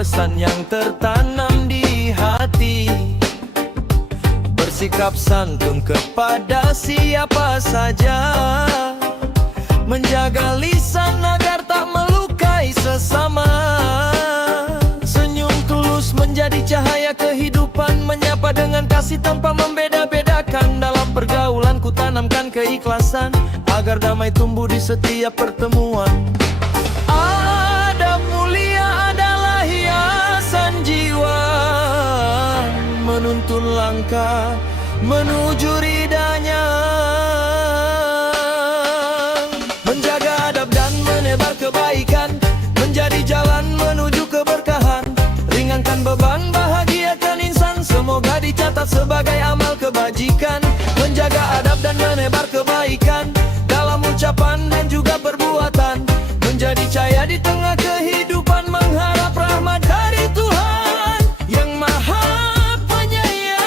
pesan yang tertanam di hati. Bersikap santun kepada siapa saja, menjaga lisan agar tak melukai sesama. Senyum tulus menjadi cahaya kehidupan, menyapa dengan kasih tanpa membeda-bedakan. Dalam pergaulan ku tanamkan keikhlasan, agar damai tumbuh di setiap pertemuan. Adab mulia adalah hiasan jiwa, menuntun langkah menuju ridanya. Menjaga adab dan menebar kebaikan, menjadi jalan menuju keberkahan. Ringankan beban, bahagiakan insan, semoga dicatat sebagai amal kebajikan. Menjaga adab dan menebar kebaikan, dalam ucapan dan juga perbuatan. Menjadi cahaya di tengah kehidupan, mengharap rahmat dari Tuhan yang Maha Penyayang.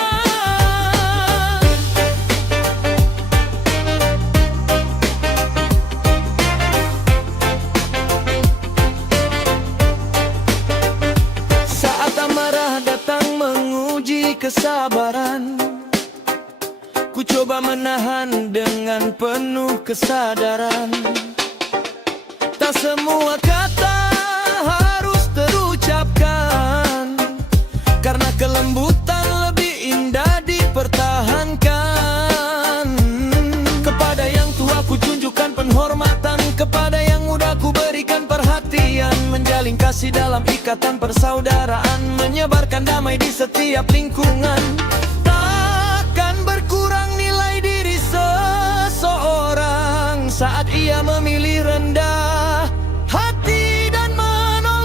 Saat amarah datang menguji kesabaran, ku coba menahan dengan penuh kesadaran. Tak semua kata harus terucapkan, karena kelembutan lebih indah dipertahankan. Kepada yang tua ku tunjukkan penghormatan, kepada yang muda ku berikan perhatian. Menjalin kasih dalam ikatan persaudaraan, menyebarkan damai di setiap lingkungan. Takkan berkurang nilai diri seseorang saat ia memilih rendah hati dan menolong.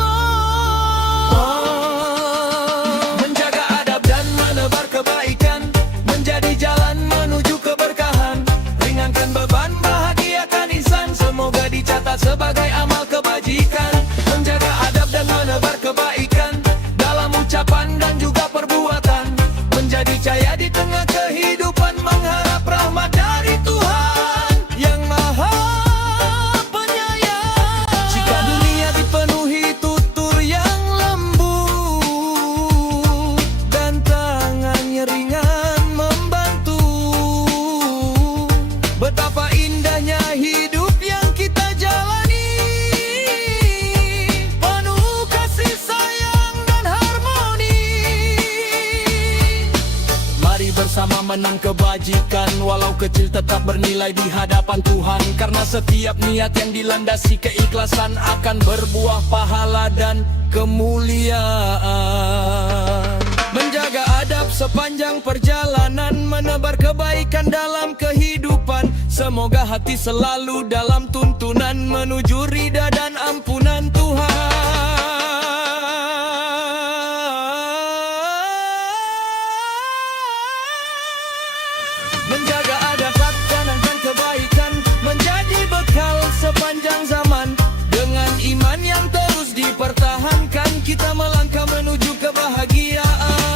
Menjaga adab dan menebar kebaikan, menjadi jalan menuju keberkahan. Ringankan beban, bahagiakan insan, semoga dicatat sebagai amal kebajikan. Menjaga adab dan menebar kebaikan, dalam ucapan dan juga perbuatan. Menjadi cahaya di tengah kehidupan, mengharap rahmat dari Tuhan yang Maha Penyayang. Jika dunia dipenuhi tutur yang lembut, dan tangannya ringan membantu, betapa indahnya hidup yang kita jalani, penuh kasih sayang dan harmoni. Mari bersama menang kebajikan, walau kecil tetap bernilai di hadapan Tuhan. Karena setiap niat yang dilandasi keikhlasan akan berbuah pahala dan kemuliaan. Menjaga adab sepanjang perjalanan, menebar kebaikan dalam kehidupan. Semoga hati selalu dalam tuntunan, menuju ridha dan ampunan Tuhan. Menjaga adab, tanamkan kebaikan, menjadi bekal sepanjang zaman. Dengan iman yang terus dipertahankan, kita melangkah menuju kebahagiaan.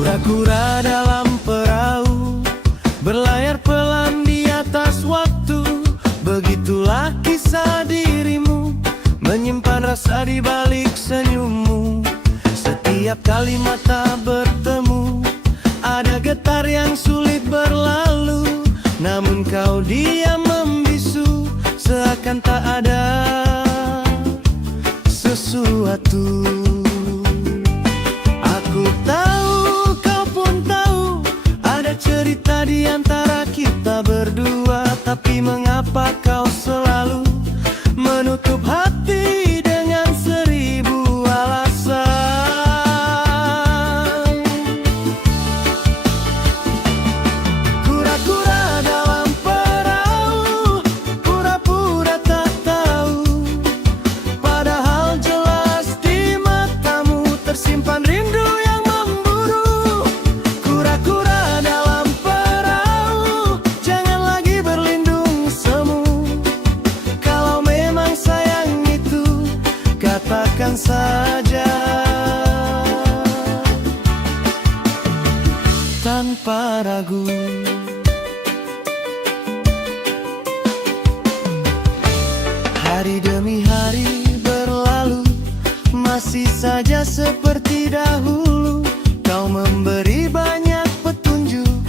Kura-kura dalam perahu, berlayar pelan di atas waktu. Begitulah kisah dirimu, menyimpan rasa di balik senyummu. Setiap kali mata bertemu, ada getar yang sulit berlalu. Namun kau diam membisu, seakan tak ada sesuatu. Aku tahu, kau pun tahu, ada cerita di antara kita berdua. Tapi mengapa kau selalu menutup hati dengan seribu alasan? Kura-kura dalam perahu, pura-pura tak tahu, padahal jelas di mata tanpa ragu. Hari demi hari berlalu, masih saja seperti dahulu. Kau memberi banyak petunjuk,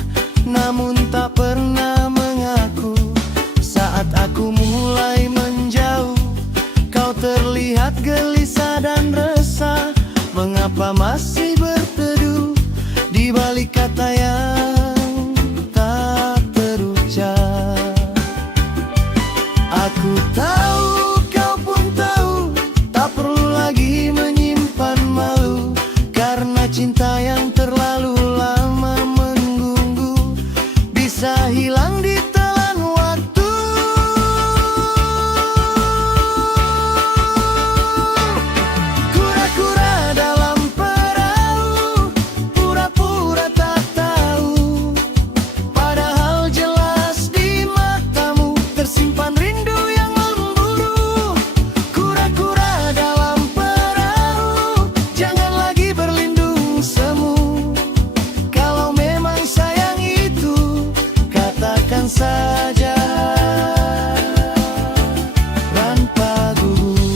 namun tak pernah mengaku. Saat aku mulai menjauh, kau terlihat gelisah dan resah. Mengapa masih berteduh di balik kata yang tak terucap? Aku tahu, kau pun tahu, tak perlu lagi menyimpan malu, karena cinta yang terlalu lama menunggu bisa hilang di telan waktu. Kura-kura dalam perahu, pura-pura tak tahu, padahal jelas di matamu tersimpan rindu yang memburu. Kura-kura dalam perahu, jangan lagi berlindung semu. Kalau memang sayang itu, katakan saja tanpa gugup.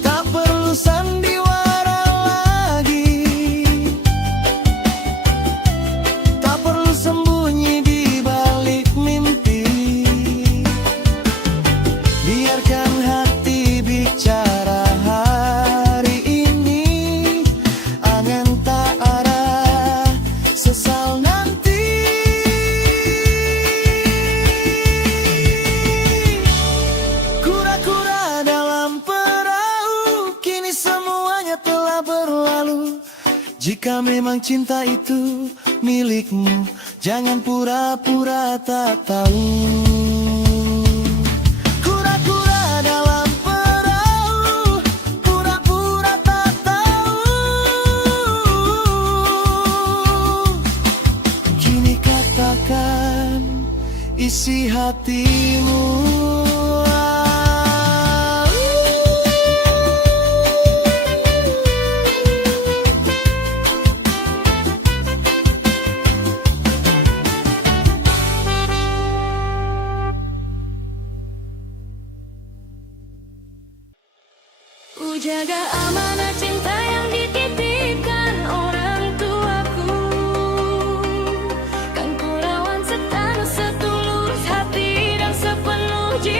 Tak perlu sandiwara lagi, tak perlu sembunyi di balik mimpi. Biarkan hati bicara hari ini, angan tak arah, sesal nanti. Kura-kura dalam perahu, kini semuanya telah berlalu. Jika memang cinta itu milikmu, jangan pura-pura tak tahu. Kura-kura dalam perahu, pura-pura tak tahu. Kini katakan isi hatimu. Ku jaga amanah cinta yang dititipkan orang tuaku, kan ku lawan setanu setulus hati dan sepenuh jiwa.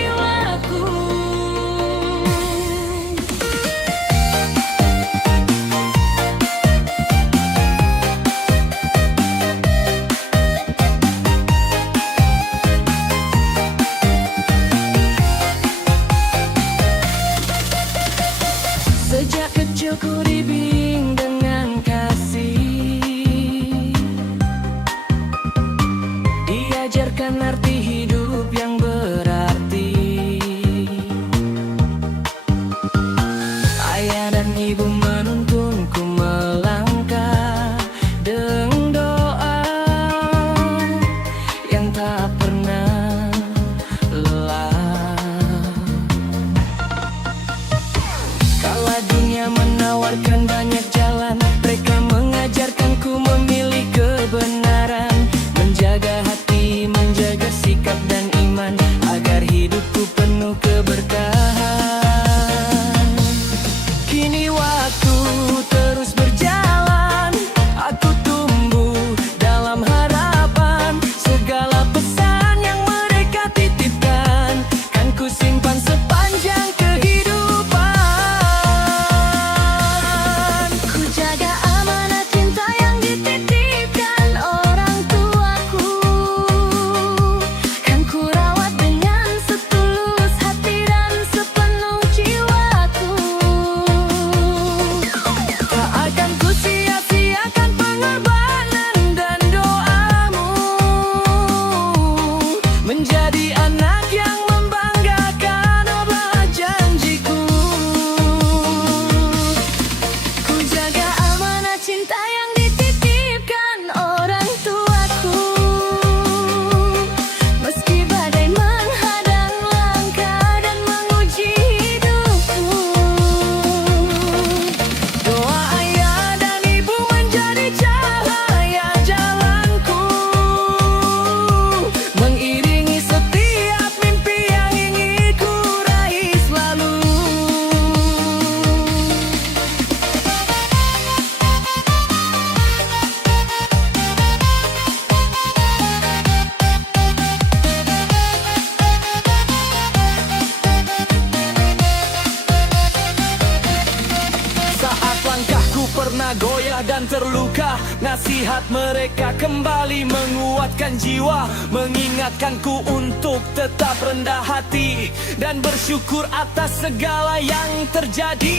Nasihat mereka kembali menguatkan jiwa, mengingatkanku untuk tetap rendah hati dan bersyukur atas segala yang terjadi.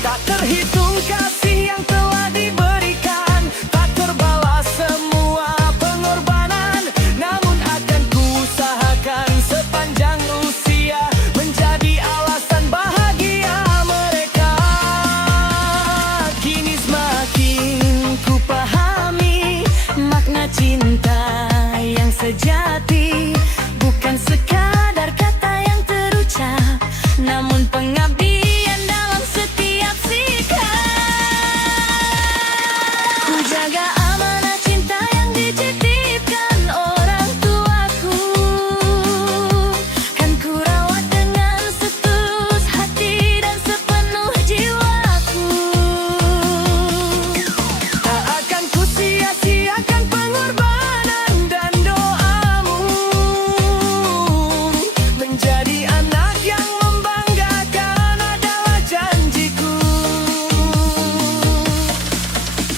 Tak terhitung kasih yang telah diberikan, tak terbalas semua pengorbanan. Namun akan kuusahakan sepanjang usia menjadi alasan bahagia mereka. Kini semakin ku pahami makna cinta yang sejati, bukan sekadar kata yang terucap, namun pengabdian dalam setiap sikap. Ku jaga amanah cinta yang dititipkan orang tuaku, kan ku rawat dengan setulus hati dan sepenuh jiwaku. Tak akan ku sia-siakan pengorbanan dan doamu, menjadi anak yang membanggakan adalah janjiku.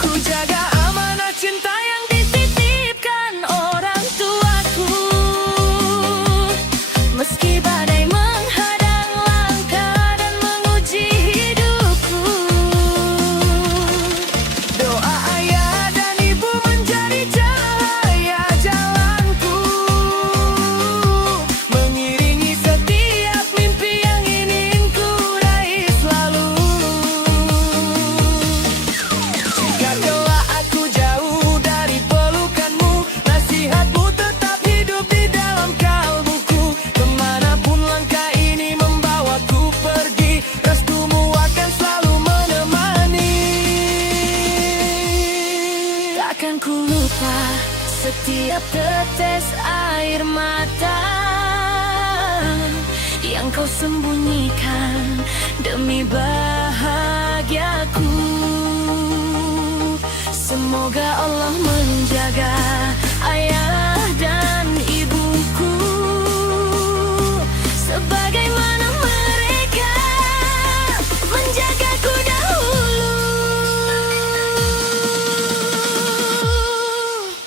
Ku jaga amanah cinta yang dititipkan orang tuaku, meski badai menghadang langkah dan menguji hidupku. Doa ayah dan ibu menjadi cahaya jalanku, mengiringi setiap mimpi yang ingin ku raih selalu. Jika kelak aku jauh dari pelukanmu, nasihatmu tetap hidup di dalam kalbuku. Kemanapun langkah ini membawaku pergi, restumu akan selalu menemani. Takkan ku lupa setiap tetes air mata yang kau sembunyikan demi bahagiaku. Semoga Allah menjaga ayah dan ibuku sebagaimana mereka menjagaku dahulu.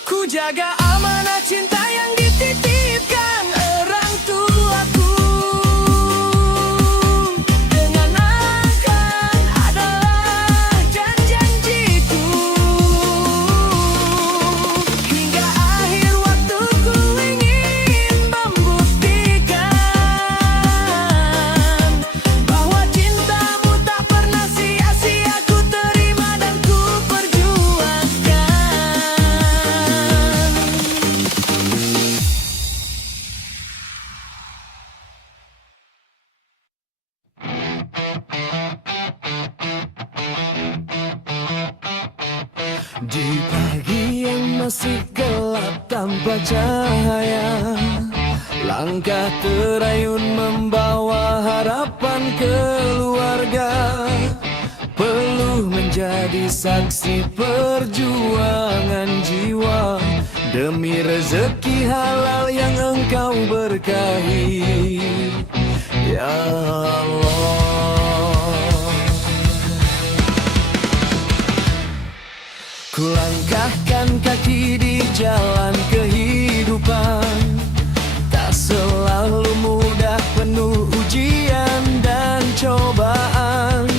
Ku jaga amanah cinta yang dititipkan orang tuaku, dengan akan adalah janjiku. Hingga akhir waktu ku ingin membuktikan bahwa cintamu tak pernah sia-sia ku terima dan ku perjuangkan. Di pagi yang masih gelap tanpa cahaya, langkah terayun membawa harapan keluarga. Perlu menjadi saksi perjuangan jiwa demi rezeki halal yang engkau berkahi, ya Allah. Kulangkahkan kaki di jalan kehidupan, tak selalu mudah, penuh ujian dan cobaan.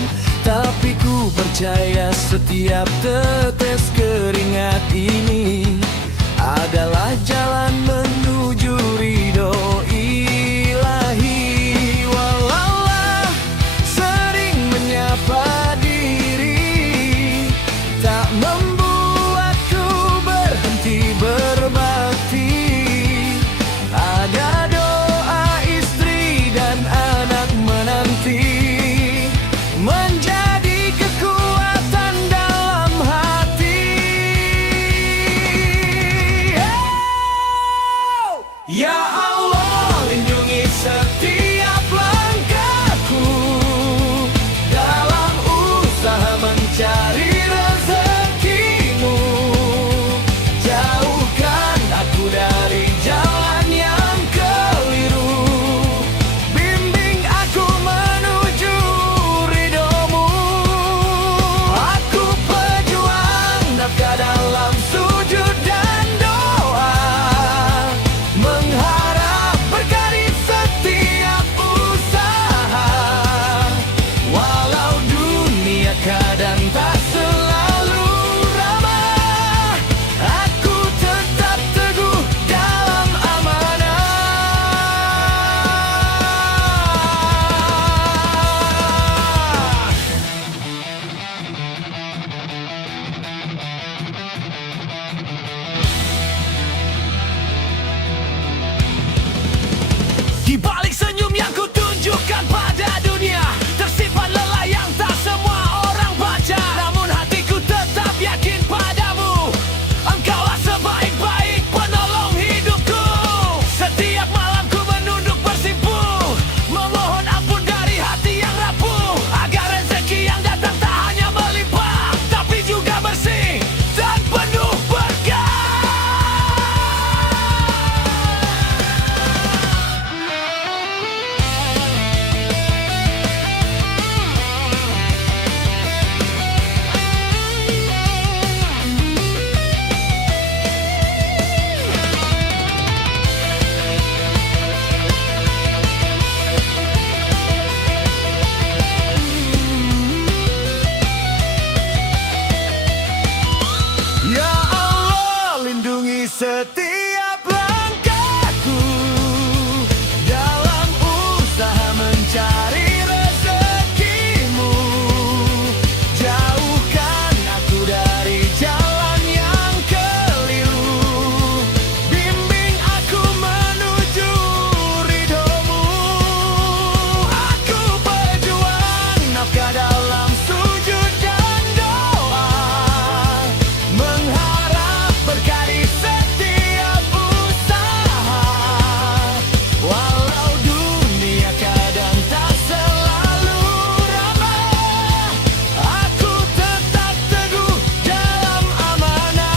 Tapi ku percaya setiap tetes keringat ini adalah jalan menuju ridho ilahi. Walaulah sering menyapa diri, tak membuatku berhenti berbakti. Ada doa istri dan anak menanti, menjadi kekuatan dalam hati. Berkati setiap langkahku dalam usaha mencari rezekimu. Jauhkan aku dari jalan yang keliru. Bimbing aku menuju ridhomu. Aku berjuang nafkah dalam sujud dan doa, mengharap berkah di setiap usaha. Walau dunia kadang tak selalu ramah, aku tetap teguh dalam amanah.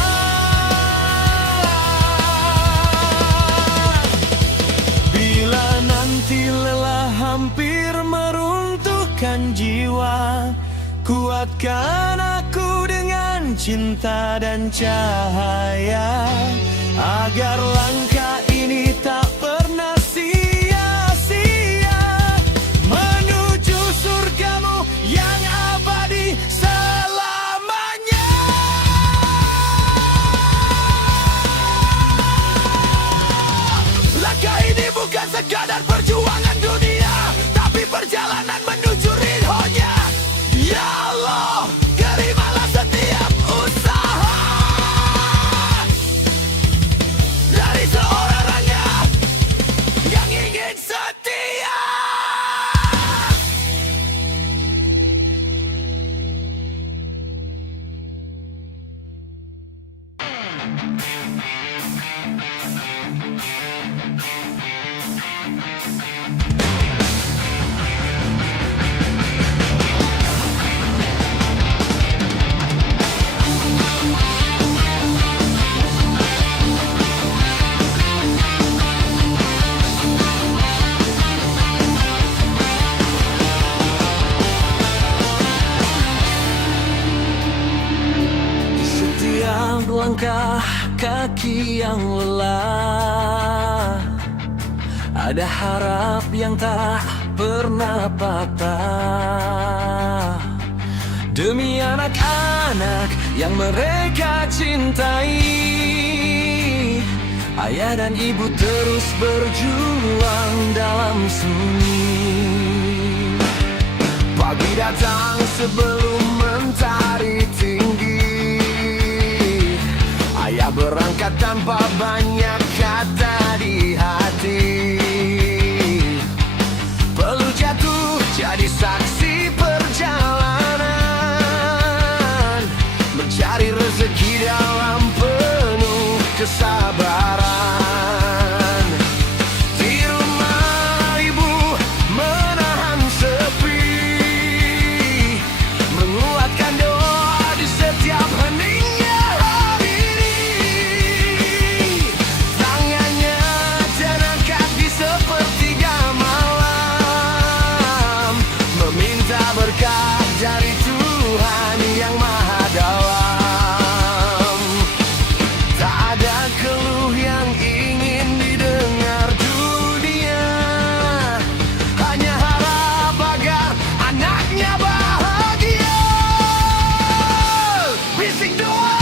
Bila nanti lelah hampir meruntuhkan jiwa, kuatkan aku dengan cinta dan cahaya, agar langkah ini tak pernah sia-sia, menuju surgamu yang abadi selamanya. Langkah ini bukan sekadar perjuangan dunia, tapi perjalanan menuju ridhonya. Ya Allah, terimalah setiap usaha dari seorang rakyat yang ingin setia. Setiap langkah kaki yang lelah, ada harap yang tak pernah patah. Demi anak-anak yang mereka cintai, ayah dan ibu terus berjuang dalam sunyi. Pagi datang sebelum mentari tinggi, ayah berangkat tanpa banyak kata di hati. Perlu jatuh jadi saksi perjalanan, mencari rezeki dalam penuh kesabaran. Di rumah ibu menahan sepi, menguatkan doa di setiap heningnya hari ini. Tangannya terangkat di sepertiga malam, meminta berkah dari Tuhan yang Maha Dalam. Tak ada keluh yang ingin didengar dunia, hanya harap agar anaknya bahagia. Bisik doa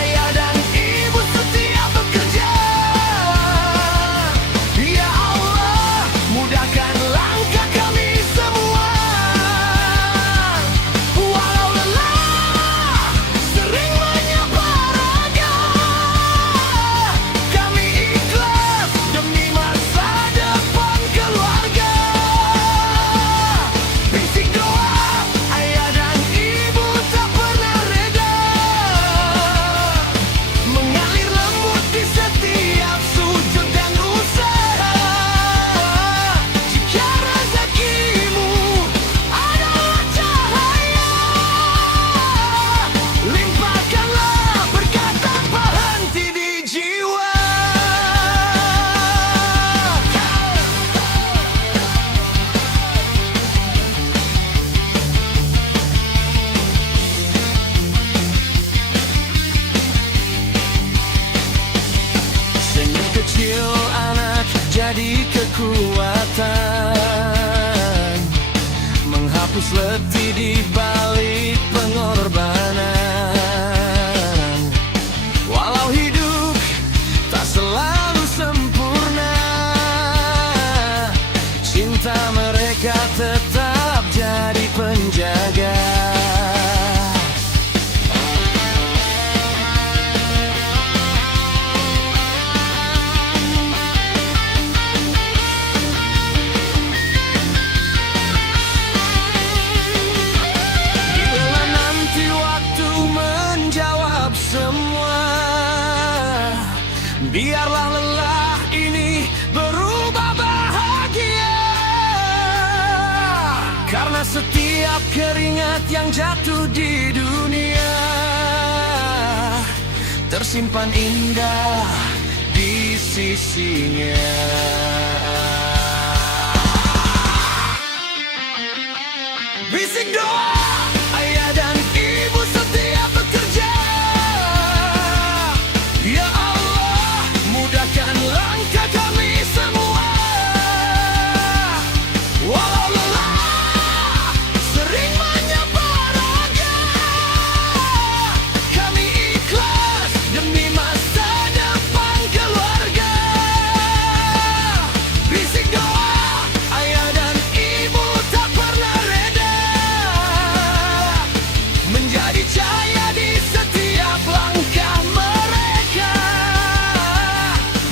ayah dan ibu setiap bekerja. Ya Allah, mudahkan langkah kami semua. Walau lelah sering menyapa raga, kami ikhlas demi masa depan keluarga. Bisik doa ayah dan ibu tak pernah reda, mengalir lembut di setiap sujud dan usaha. Jika rezekimu adalah cahaya, limpahkanlah berkat tanpa henti di jiwa. Senyum kecil anak jadi kekuatan, menghapus letih di balik pengorbanan. Walau hidup Biarlah lelah ini berubah bahagia, karena setiap keringat yang jatuh di dunia tersimpan indah di sisinya. Bisik doa ayah dan ibu setiap bekerja, ya Allah mudahkan langkah kami semua. Walau lelah sering menyapa raga, kami ikhlas demi masa depan keluarga. Bisik doa ayah dan ibu tak pernah reda, menjadi cahaya di setiap langkah mereka.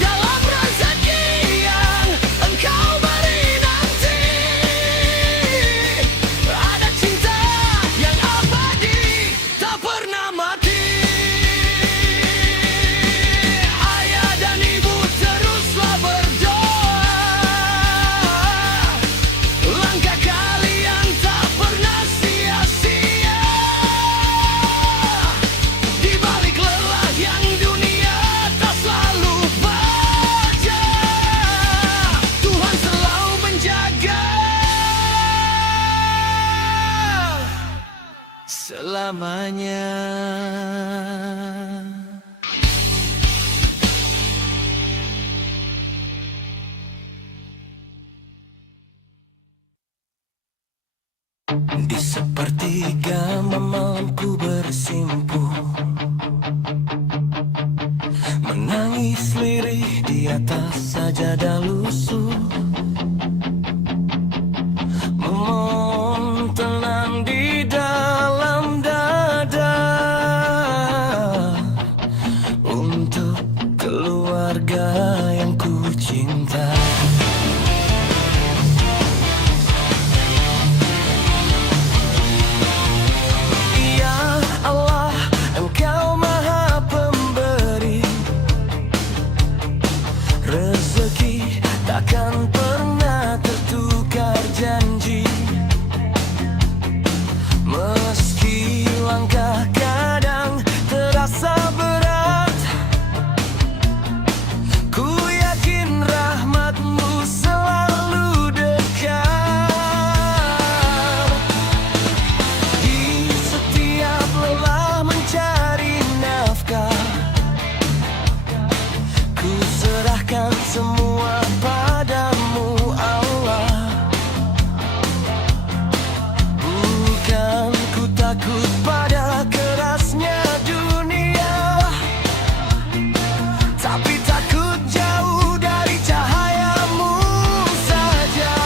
Dalam rezeki yang engkau beri nanti, ada cinta yang abadi tak pernah mati. Ayah dan ibu teruslah berdoa, langkah kalian tak pernah sia-sia. Di balik lelah yang dunia tak selalu baja, Tuhan selalu menjaga selamanya. Di sepertiga malamku bersimpuh, menangis lirih di atas sajadah lusuh, memohon tenang di dalam dada untuk keluarga yang ku cinta. Ya Allah, Engkau Maha Pemberi, rezeki takkan pernah tertukar janji. Meski langkah kadang terasa berat, ku yakin rahmat-Mu selalu dekat. Di setiap lelah mencari nafkah, ku serahkan semua padamu Allah. Bukan ku takut pada kerasnya dunia, tapi takut jauh dari cahaya-Mu saja.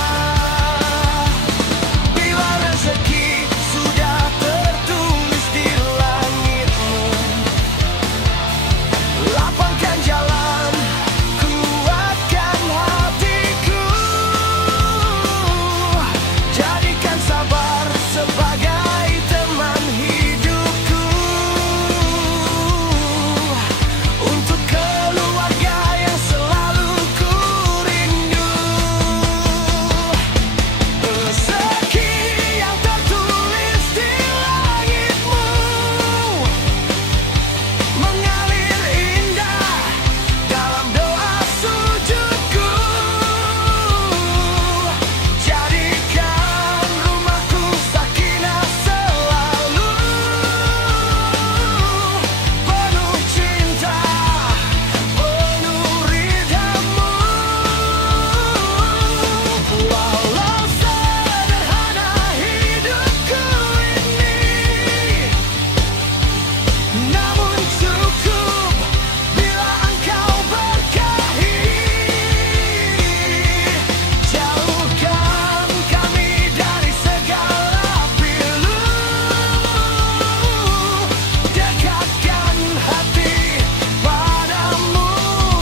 Bila rezeki sudah tertulis di langit-Mu, lapangkan jalan, kuatkan hatiku, jadikan sabar sebagai teman hidupku, untuk keluarga yang selalu ku rindu. Rezeki yang tertulis di langit-Mu mengalir indah dalam doa sujudku, jadikan rumahku sakinah selalu, penuh cinta, penuh ridha-Mu. Walau sederhana hidupku ini, namun cukup bila Engkau berkahi. Jauhkan kami dari segala pilu, dekatkan hati padamu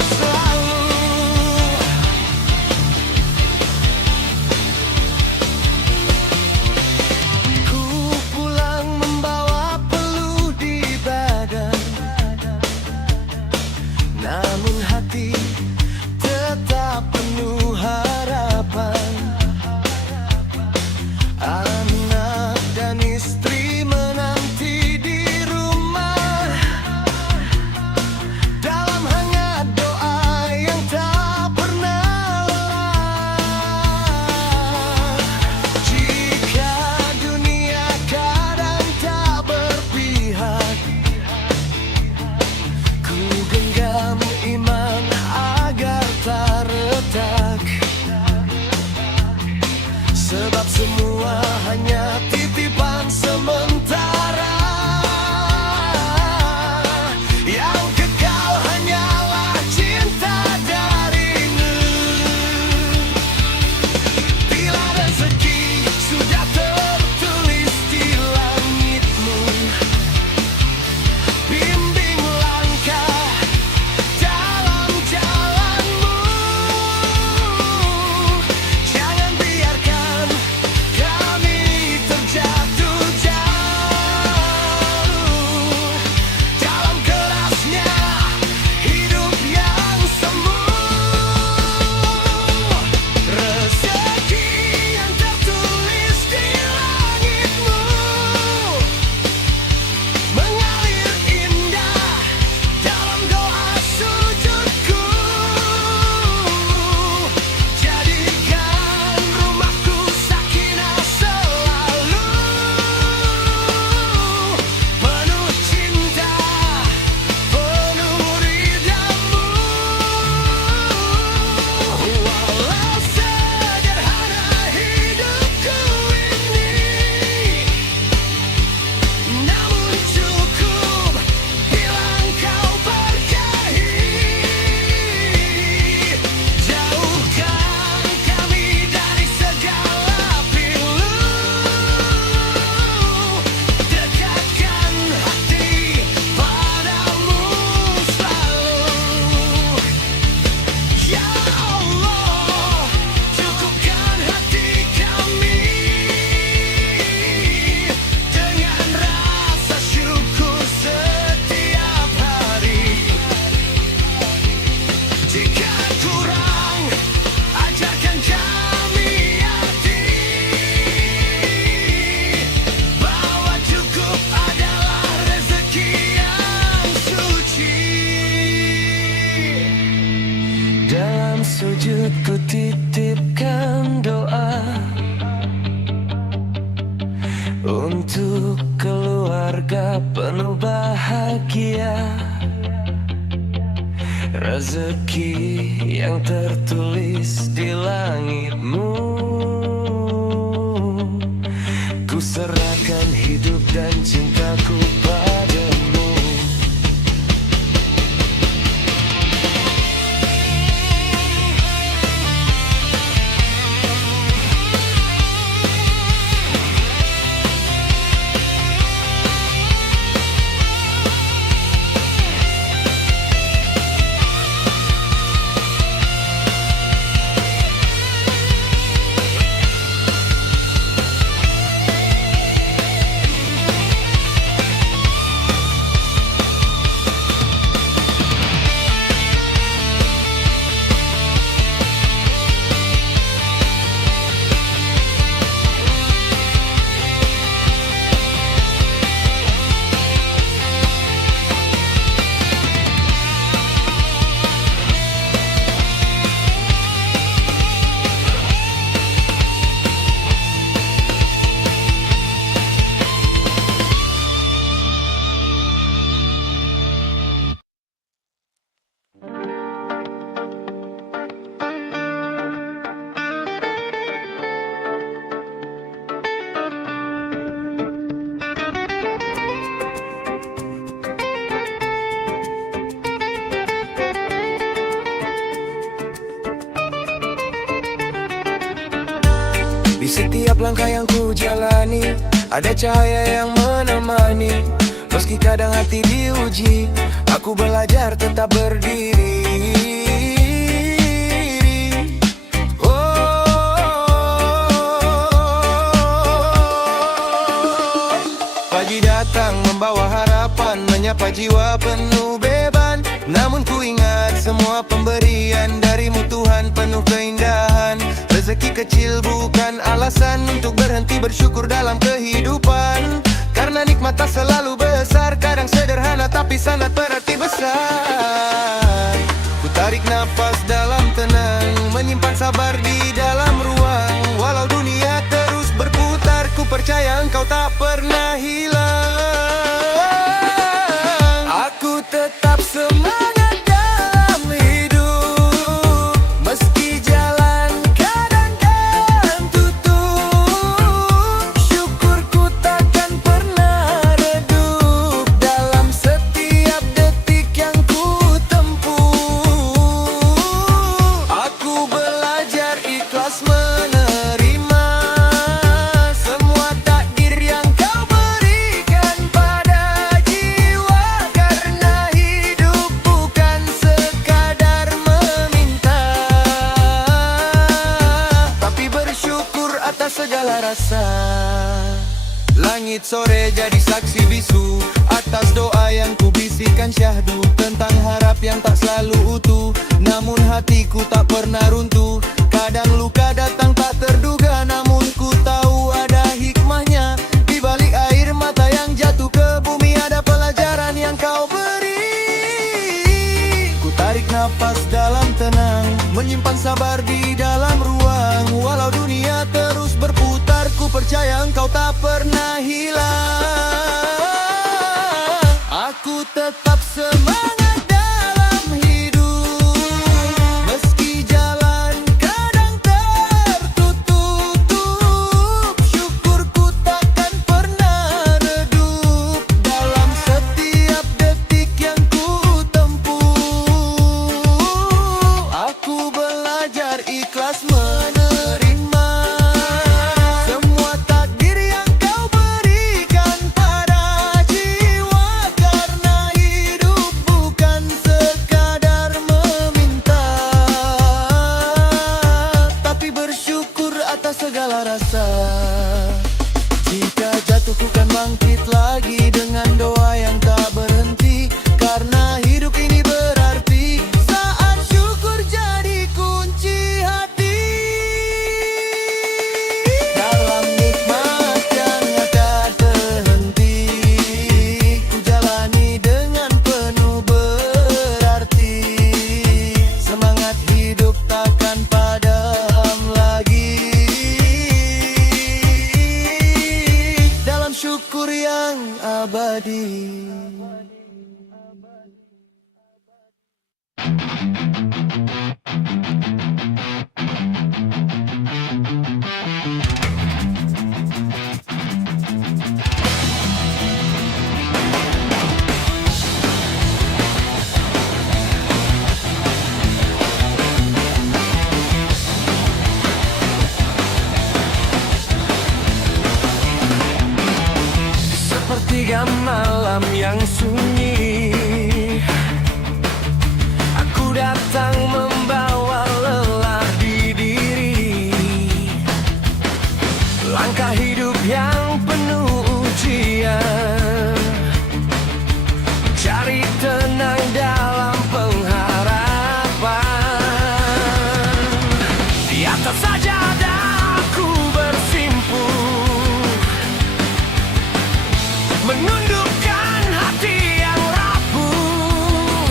selalu. Ku pulang membawa peluh di badan, namun hati sujud ku titipkan doa untuk keluarga penuh bahagia, rezeki yang tertulis di langitmu. Ku serahkan hidup dan cintaku padamu. Di setiap langkah yang ku jalani, ada cahaya yang menemani. Meski kadang hati diuji, aku belajar tetap berdiri. Pagi datang membawa harapan, menyapa jiwa penuh beban. Namun ku ingat semua pemberian darimu Tuhan penuh keindahan. Rezeki kecil bukan alasan untuk berhenti bersyukur dalam kehidupan. Karena nikmat tak selalu besar, kadang sederhana tapi sangat berarti besar. Ku tarik nafas dalam tenang, menyimpan sabar di dalam ruang. Walau dunia terus berputar, ku percaya engkau tak pernah hilang. Aku tetap semangat dalam hidup, meski jalan kadang tutup. Syukurku takkan pernah redup dalam setiap detik yang ku tempuh. Aku belajar ikhlas menerima semua takdir yang kau berikan pada jiwa. Karena hidup bukan sekadar meminta, tapi bersyukur atas segala rasa. Langit sore jadi saksi bisu atas doa yang ku bisikan syahdu tentang harap yang tak selalu utuh. Namun hatiku tak pernah runtuh. Kadang luka datang tak terduga, namun ku tahu ada hikmahnya. Di balik air mata yang jatuh ke bumi ada pelajaran yang kau beri. Ku tarik nafas dalam tenang, menyimpan sabar di dalam ruang. Walau dunia terus berputar, ku percaya engkau tak pernah hilang. Aku tetap semangat dalam hidup, meski jalan kadang tertutup. Syukurku takkan pernah redup dalam setiap detik yang ku tempuh. Aku belajar ikhlas menerima semua takdir yang kau berikan pada jiwa. Karena hidup bukan sekadar meminta, tapi bersyukur atas segala rasa. Jika jatuh ku kan bangkit lagi dengan doa yang tak berhenti. Karena hidup ini berarti saat syukur jadi kunci hati. Dalam nikmat yang tak terhenti, ku jalani dengan penuh berarti. Semangat hidup tak datang membawa lelah di diri. Langkah hidup yang penuh ujian, cari tenang dalam pengharapan. Di atas sajadah aku bersimpuh, menundukkan hati yang rapuh,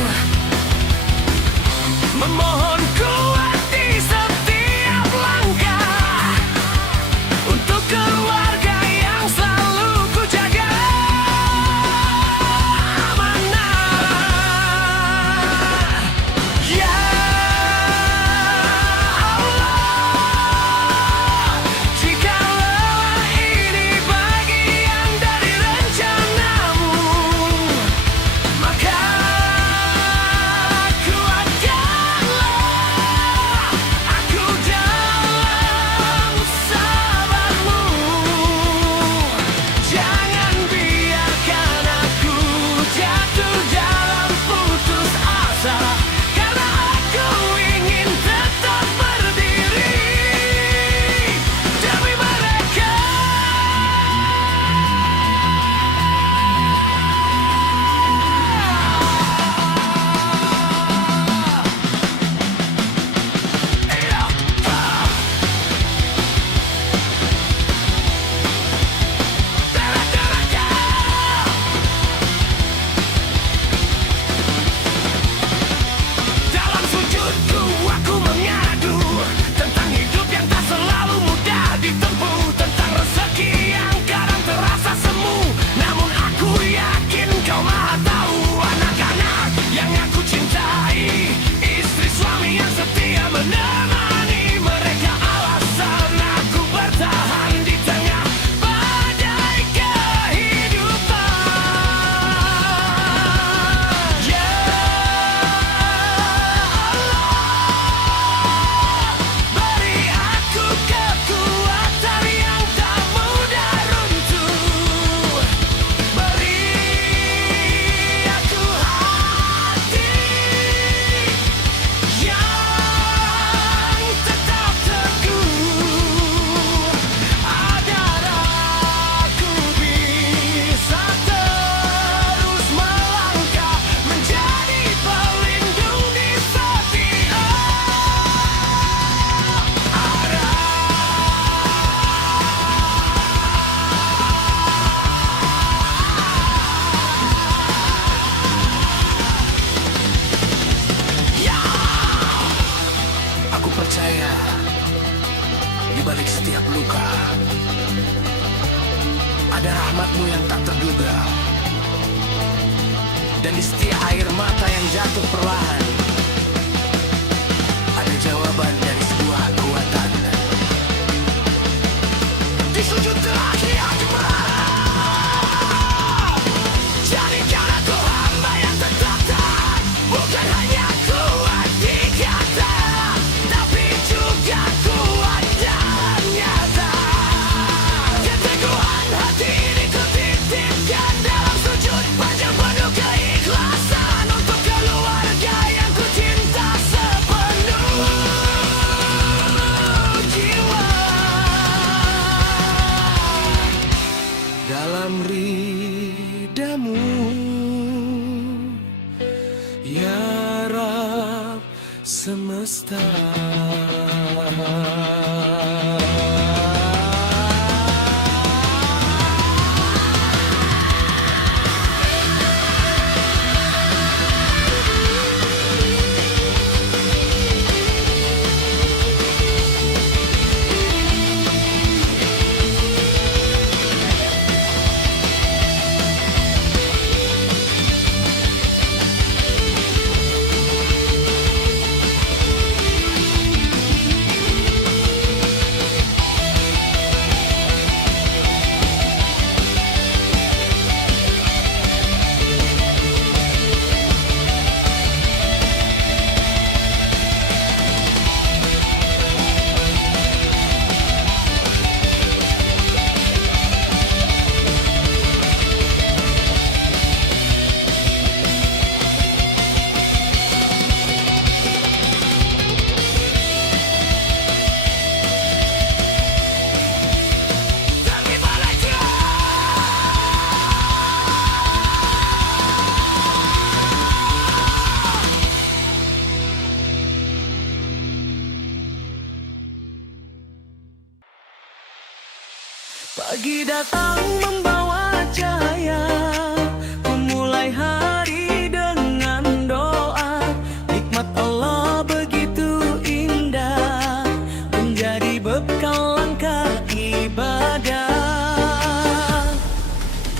memohon kuat di setiap langkah untuk keluarga yang selalu ku jaga amanah. Ya Allah, jika lelah ini bagian dari rencanamu, maka kuatkanlah aku dalam sabarmu. Jangan biarkan aku jatuh dalam putus asa, karena aku ingin tetap berdiri demi mereka. Dalam sujudku aku mengadu tentang hidup yang tak selalu mudah ditempuh, tentang rezeki yang kadang terasa semu. Namun aku yakin kau maha tahu. Anak-anak yang aku cintai, istri suami yang setia menemani, mereka alasan aku bertahan di tengah badai kehidupan. Ya Allah, beri aku kekuatan yang tak mudah runtuh, beri aku hati yang tetap teguh, agar aku bisa terus melangkah menjadi pelindung di setiap arah. Ya, aku percaya di balik setiap luka ada rahmat-Mu yang tak terduga, dan di setiap air mata yang jatuh perlahan ada jawaban dari sebuah kekuatan. Di sujud terakhir aku berharap, jadikan aku hamba yang tetap taat, bukan hanya kuat di kata, tapi juga kuat dalam nyata. Keteguhan hati ini kutitipkan dalam sujud panjang penuh keikhlasan untuk keluarga yang ku cinta sepenuh jiwa. Dalam ridhamu, ya Rab semesta. Pagi datang membawa cahaya, ku mulai hari dengan doa. Nikmat Allah begitu indah, menjadi bekal langkah ibadah.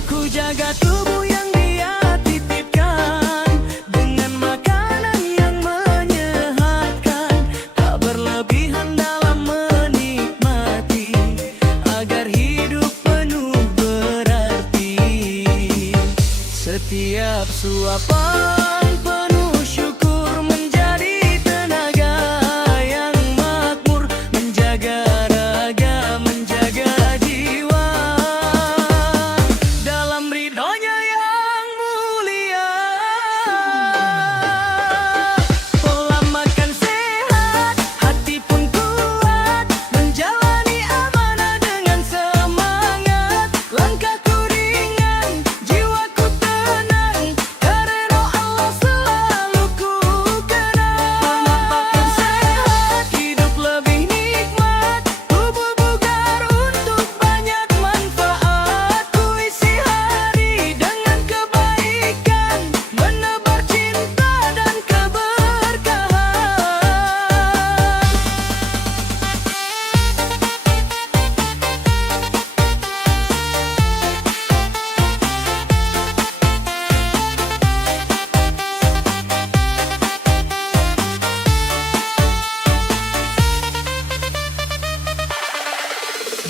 Ku jaga tubuh yang Dia titipkan dengan makanan yang menyehatkan, tak berlebihan dalam menikmati, agar hidup penuh berarti. Setiap suapan penuh syukur menjadi tenaga yang makmur, menjaga raga, menjaga jiwa dalam ridhonya yang mulia. Pola makan sehat, hati pun kuat, menjalani amanah dengan semangat. Langkahku ringan, jiwaku tenang, karena Allah selalu ku kenang. Makan sehat, hidup lebih nikmat, tubuh bugar untuk banyak manfaat. Ku isi hari dengan kebaikan, menebar cinta dan keberkahan.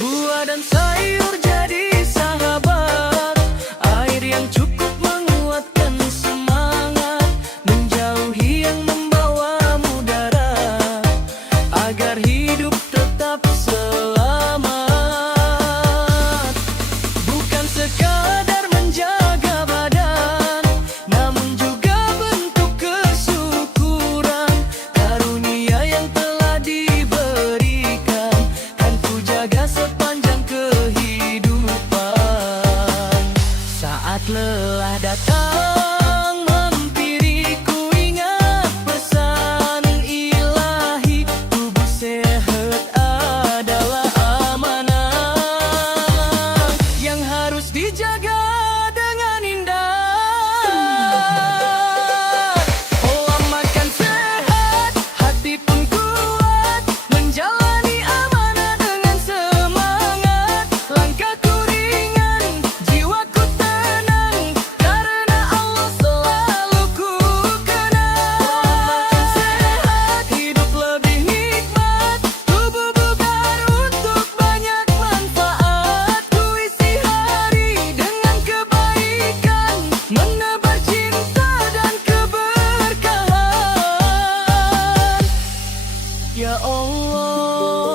Buah dan sayur jadi sahabat, air yang cukup menguatkan semangat, menjauhi yang membawa mudarat, agar hidup tetap selamat. Bukan sekadar menjaga badan, namun juga bentuk kesyukuran, karunia yang telah diberikan, kan ku jaga sepanjang kehidupan. Saat lelah datang mempiri, ku ingat pesan ilahi, tubuh sehat adalah amanah yang harus dijaga dengan indah. Pola makan sehat, hati pun kuat, menjalani amanah dengan semangat. Langkahku ringan, jiwaku tenang, karena Allah selalu ku kenang. Makan sehat, hidup lebih nikmat, tubuh bugar untuk banyak manfaat. Ku isi hari dengan kebaikan, menebar cinta dan keberkahan. Ya Allah,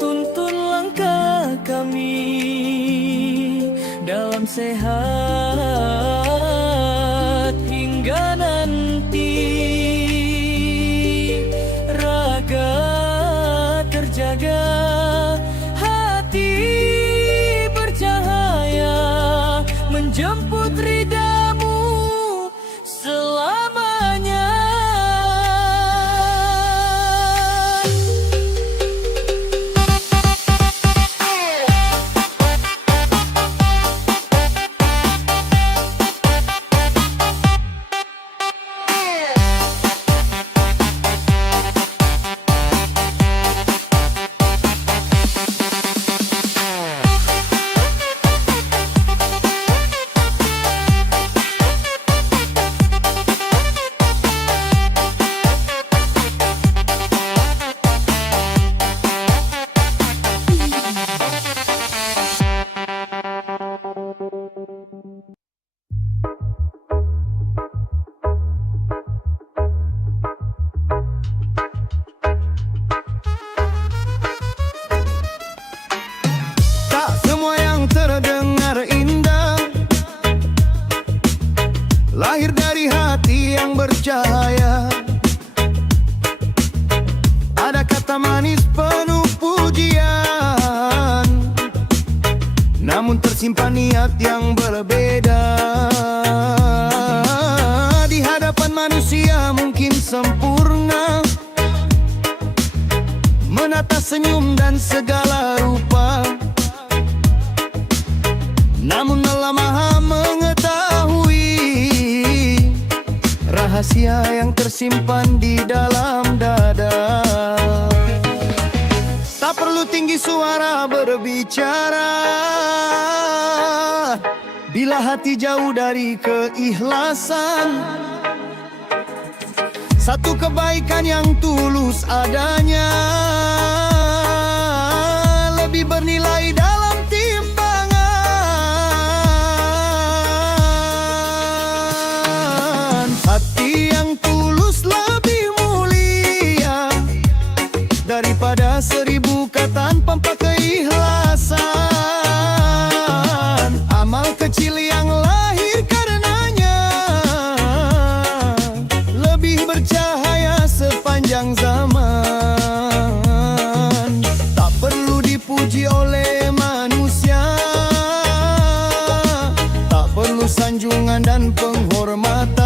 tuntun langkah kami dalam sehat hingga nanti, raga terjaga, hati bercahaya, menjemput ridhamu selamanya. Tak semua yang terdengar indah lahir dari hati yang bercahaya. Ada kata manis penuh pujian, namun tersimpan niat yang berbeda. Di hadapan manusia mungkin sempurna, menata senyum dan segala rupa, rahasia yang tersimpan di dalam dada. Tak perlu tinggi suara berbicara, bila hati jauh dari keikhlasan. Satu kebaikan yang tulus adanya lebih bernilai dalam timbangan. Hati yang tulus lebih mulia daripada 1000 kata tanpa keikhlasan. Amal kecil yang lahir karenanya lebih bercahaya sepanjang zaman. Tak perlu dipuji oleh manusia, tak perlu sanjungan dan penghormatan.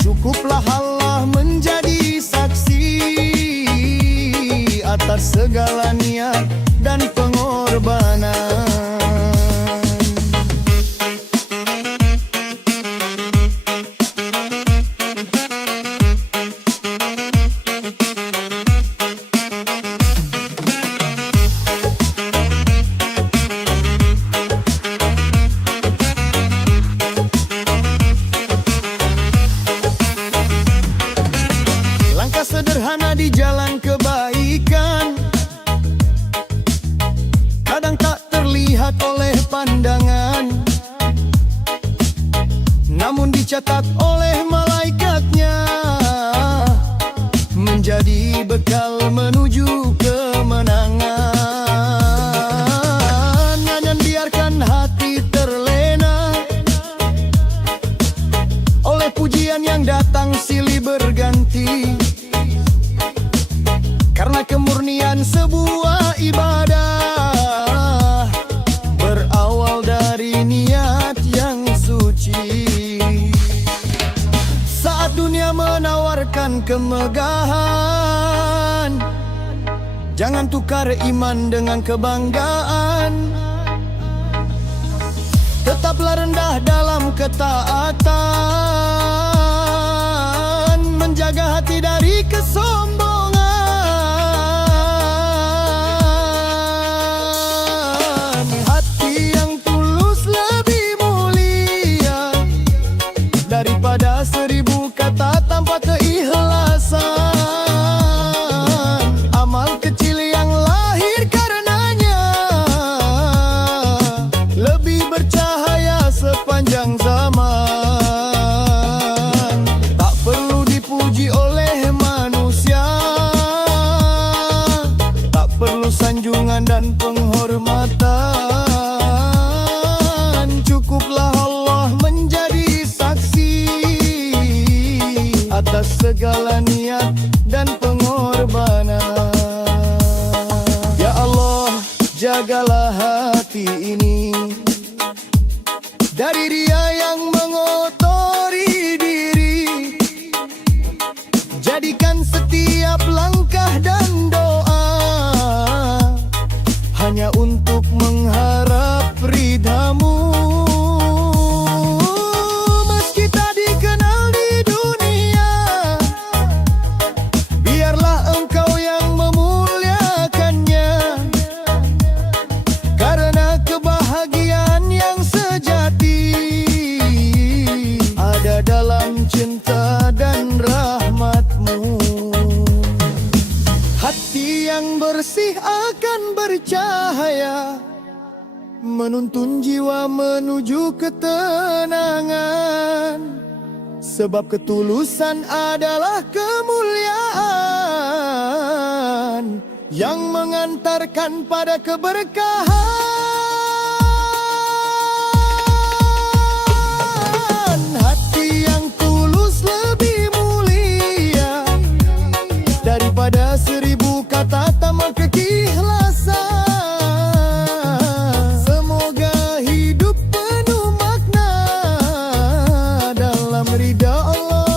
Cukuplah Allah menjadi saksi atas segala niat dan pengorbanan. Langkah sederhana di jalan kebaikan kadang tak terlihat oleh pandangan, namun dicatat oleh malaikatnya menjadi bekal menuju kemenangan. Jangan biarkan hati terlena oleh pujian yang datang silih berganti, karena kemurnian sebuah ibadah berawal dari niat yang suci. Saat dunia menawarkan kemegahan, jangan tukar iman dengan kebanggaan. Tetaplah rendah dalam ketaatan, menjaga hati dari kesombongan. Hati yang tulus lebih mulia daripada 1000 kata tanpa keikhlasan. Amal kecil yang lahir karenanya lebih bercahaya sepanjang zaman. Tak perlu dipuji oleh manusia, tak perlu sanjungan dan penghormatan. Cukuplah Allah menjadi saksi atas segala niat dan pengorbanan. Ya Allah, jagalah hati ini dari ria yang mengotori diri. Jadikan setiap langkah dan doa hanya untuk mengharap ridhamu. Meski tak dikenal di dunia, biarlah Engkau yang memuliakannya, karena kebahagiaan yang sejati ada dalam cinta dan rahmat-Mu. Hati yang bersih akan bercahaya, menuntun jiwa menuju ketenangan. Sebab ketulusan adalah kemuliaan yang mengantarkan pada keberkahan. Hati yang tulus lebih mulia daripada 1000 kata tanpa keikhlasan. Semoga hidup penuh makna dalam ridha Allah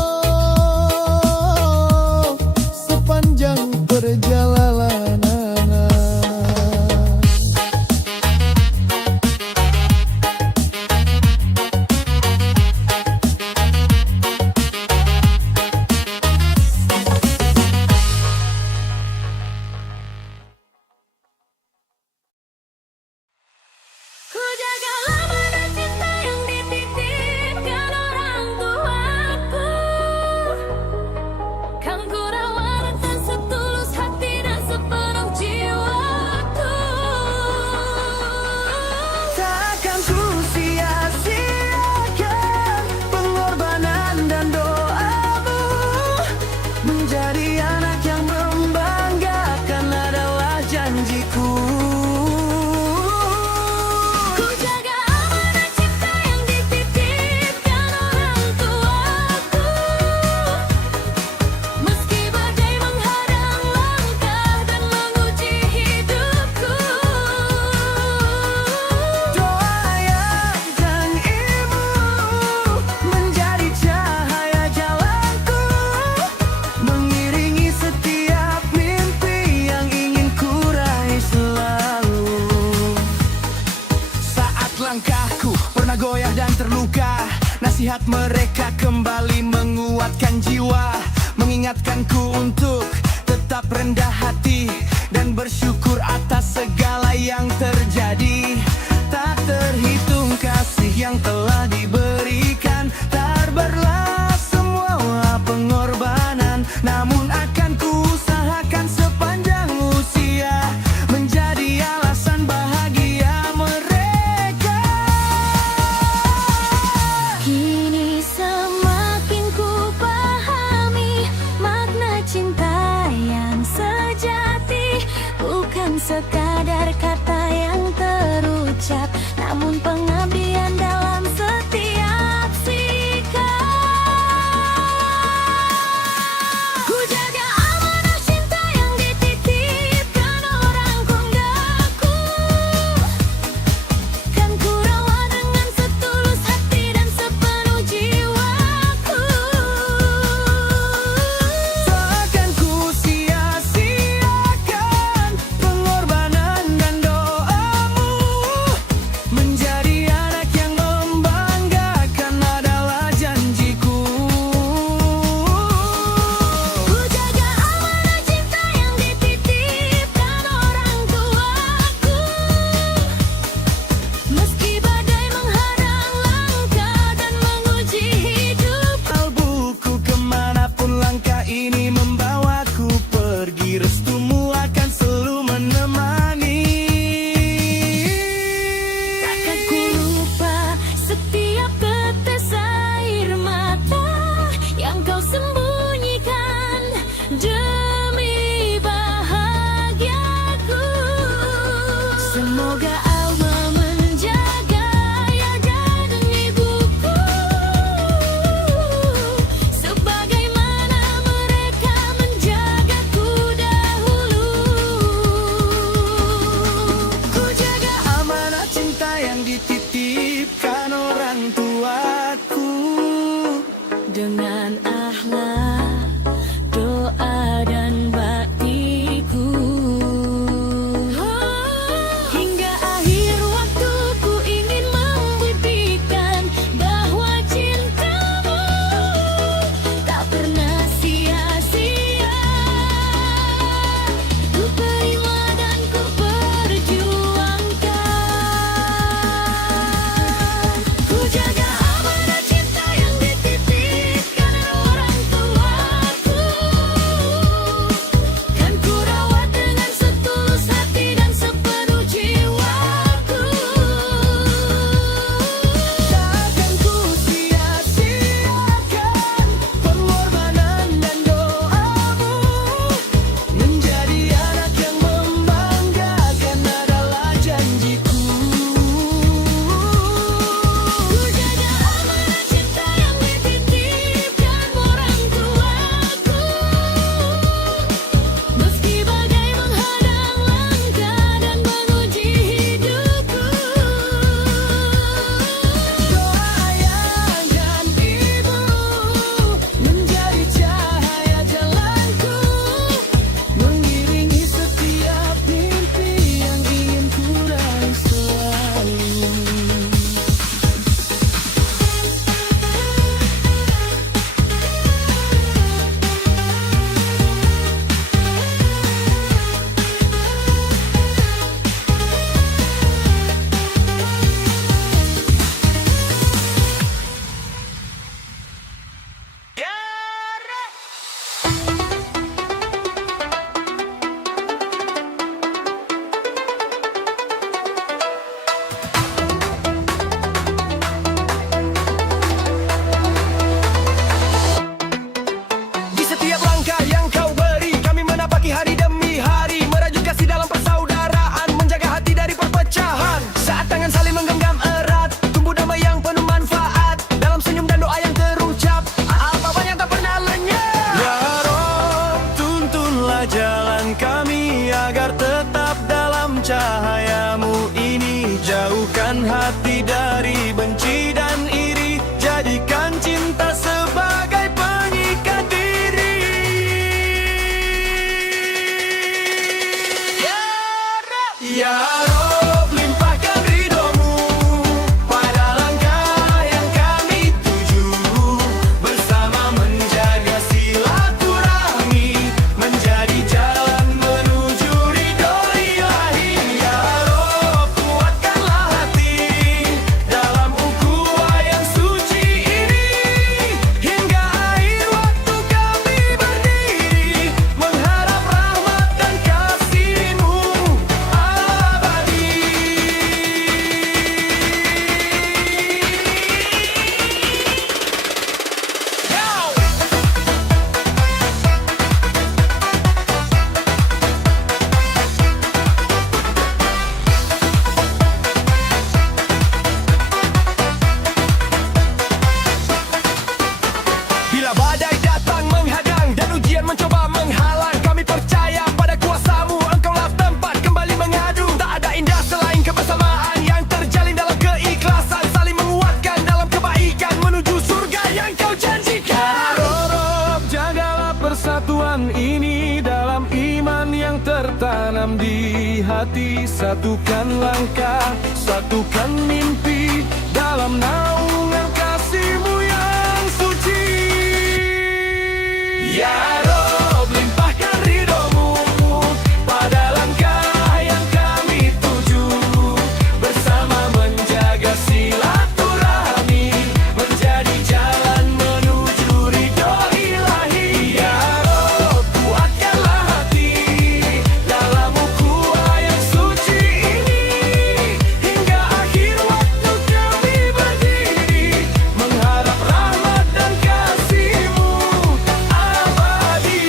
sepanjang perjalanan. membuat mereka kembali menguatkan jiwa, mengingatkanku untuk tetap rendah hati dan bersyukur atas segala yang terjadi. Tak terhitung kasih yang telah diberikan, terbelah semua pengorbanan, namun akan kuusahakan sepanjang usia menjadi alasan bahagia mereka. Kini semakin ku pahami makna cinta yang sejati, bukan sekadar kata yang terucap, namun pengabdian dalam setiap sikap. Ku jaga amanah cinta yang dititipkan orang konggaku, kan ku rawat dengan setulus hati dan sepenuh jiwaku. Takkan ku sia-siakan pengorbanan dan doamu, menjadi anak yang membanggakan adalah janjiku. Ku jaga amanah cinta yang dititipkan orang tuaku, meski badai menghadang langkah dan menguji hidup. Kalbuku kemanapun langkah ini membawaku pergi, restumu akan selalu menemani. Takkan ku lupa setiap tetes air mata yang kau sembunyikan demi bahagiaku. Semoga Allah menjaga ayah dan ibuku, sebagaimana mereka menjagaku dahulu. Ku jaga Amanah cinta yang dititipkan orang tuaku, dengan akhlak, doa dan baktiku, hingga akhir waktu ku ingin membuktikan bahwa cintamu tak pernah sia-sia. Ku terima dan ku perjuangkan. Ku jaga amanah cinta yang dititipkan orang tuaku, Satukan langkah, satukan mimpi dalam naungan kasih-Mu yang suci. Ya Rob, limpahkan ridho-Mu pada langkah yang kami tuju, bersama menjaga silaturahmi, menjadi jalan menuju ridho ilahi. Ya Rob, kuatkanlah hati dalam ukhuwah yang suci ini, hingga akhir waktu kami berdiri, mengharap rahmat dan kasih-Mu abadi.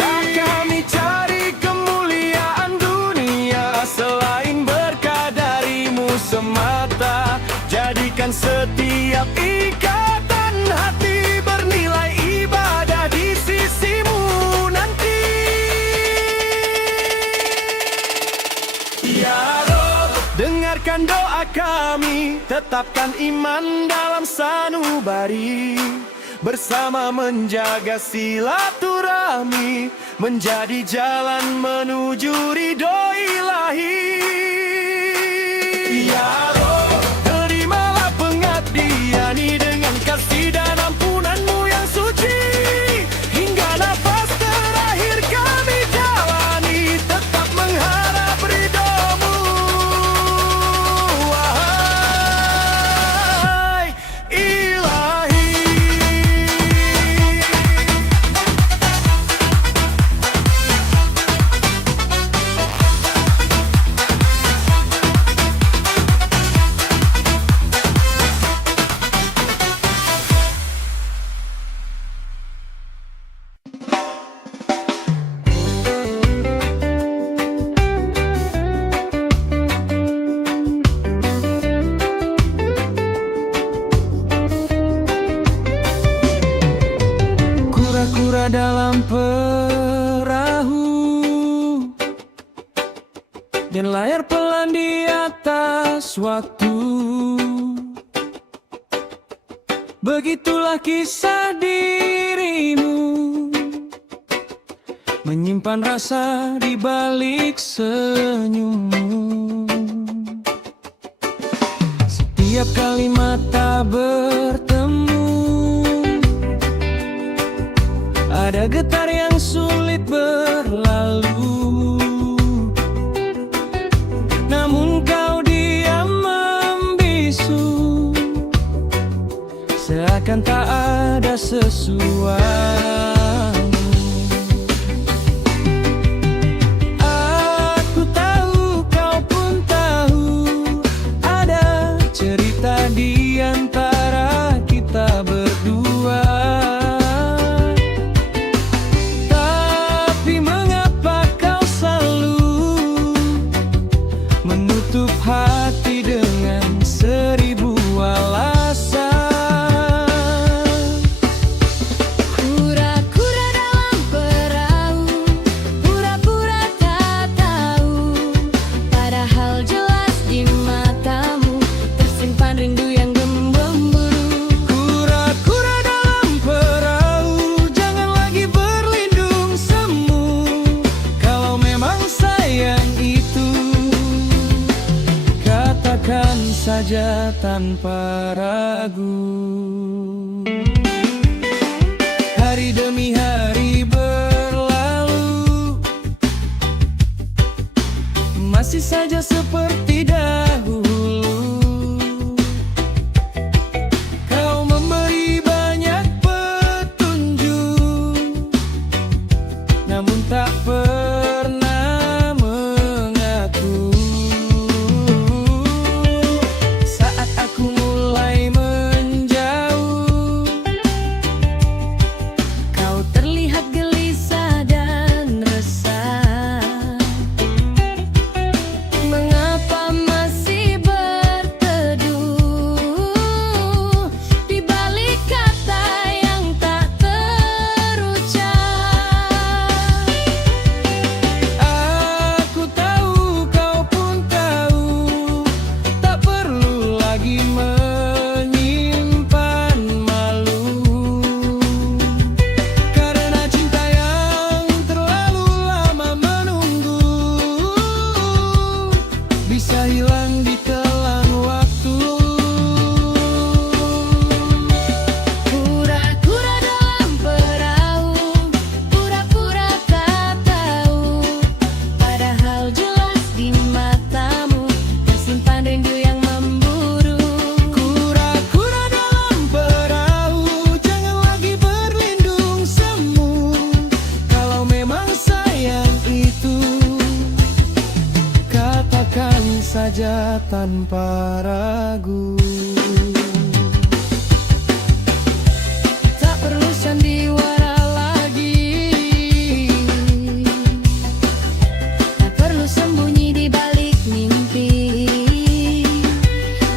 Tak kami cari kemuliaan dunia selain berkah dari-Mu semata. Jadikan setiap ikatan hati bernilai ibadah di sisi-Mu nanti. Ya Rob, dengarkan doa kami, tetapkan iman dalam sanubari, bersama menjaga silaturahmi, menjadi jalan menuju ridho ilahi. Ya Rob, terimalah pengabdian ini dengan kasih dan ampunan-Mu yang suci, hingga nafas terakhir kami jalani, tetap mengharap ridho-Mu, wahai ilahi. Kura-kura dalam perahu dan layar pelan di atas waktu. Begitulah kisah diri-Mu, menyimpan rasa di balik senyum-Mu. Setiap kali mata bertemu, ada getar yang sulit berlalu, namun Kau diam membisu, seakan tak ada sesuatu. Aku tahu, Kau pun tahu, ada cerita di antara kita berdua. Tapi mengapa Kau selalu menutup hati dengan 1000 alasan? Kura-kura dalam perahu, pura-pura tak tahu, padahal jelas di mata-Mu tersimpan rindu yang gembemburu. Kura-kura dalam perahu, jangan lagi berlindung semu. Kalau memang sayang itu, katakan saja tanpa ragu. Hari demi hari berlalu, masih saja seperti dahulu. Kau memberi banyak petunjuk, namun tak pernah mengaku. Saat aku mulai menjauh, Kau terlihat gelisah dan resah. Mengapa saja tanpa ragu. Tak perlu sandiwara lagi, tak perlu sembunyi di balik mimpi.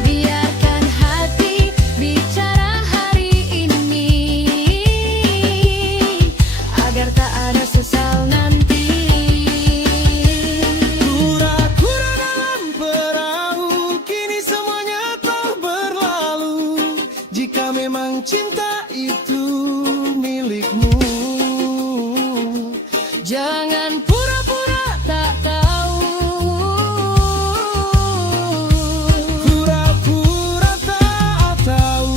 Biarkan hati bicara hari ini, agar tak ada sesal nanti. Kura-kura dalam perahu, kini semuanya telah berlalu. Jika memang cinta itu milikmu, Jangan pura-pura tak tahu. pura-pura tak tahu.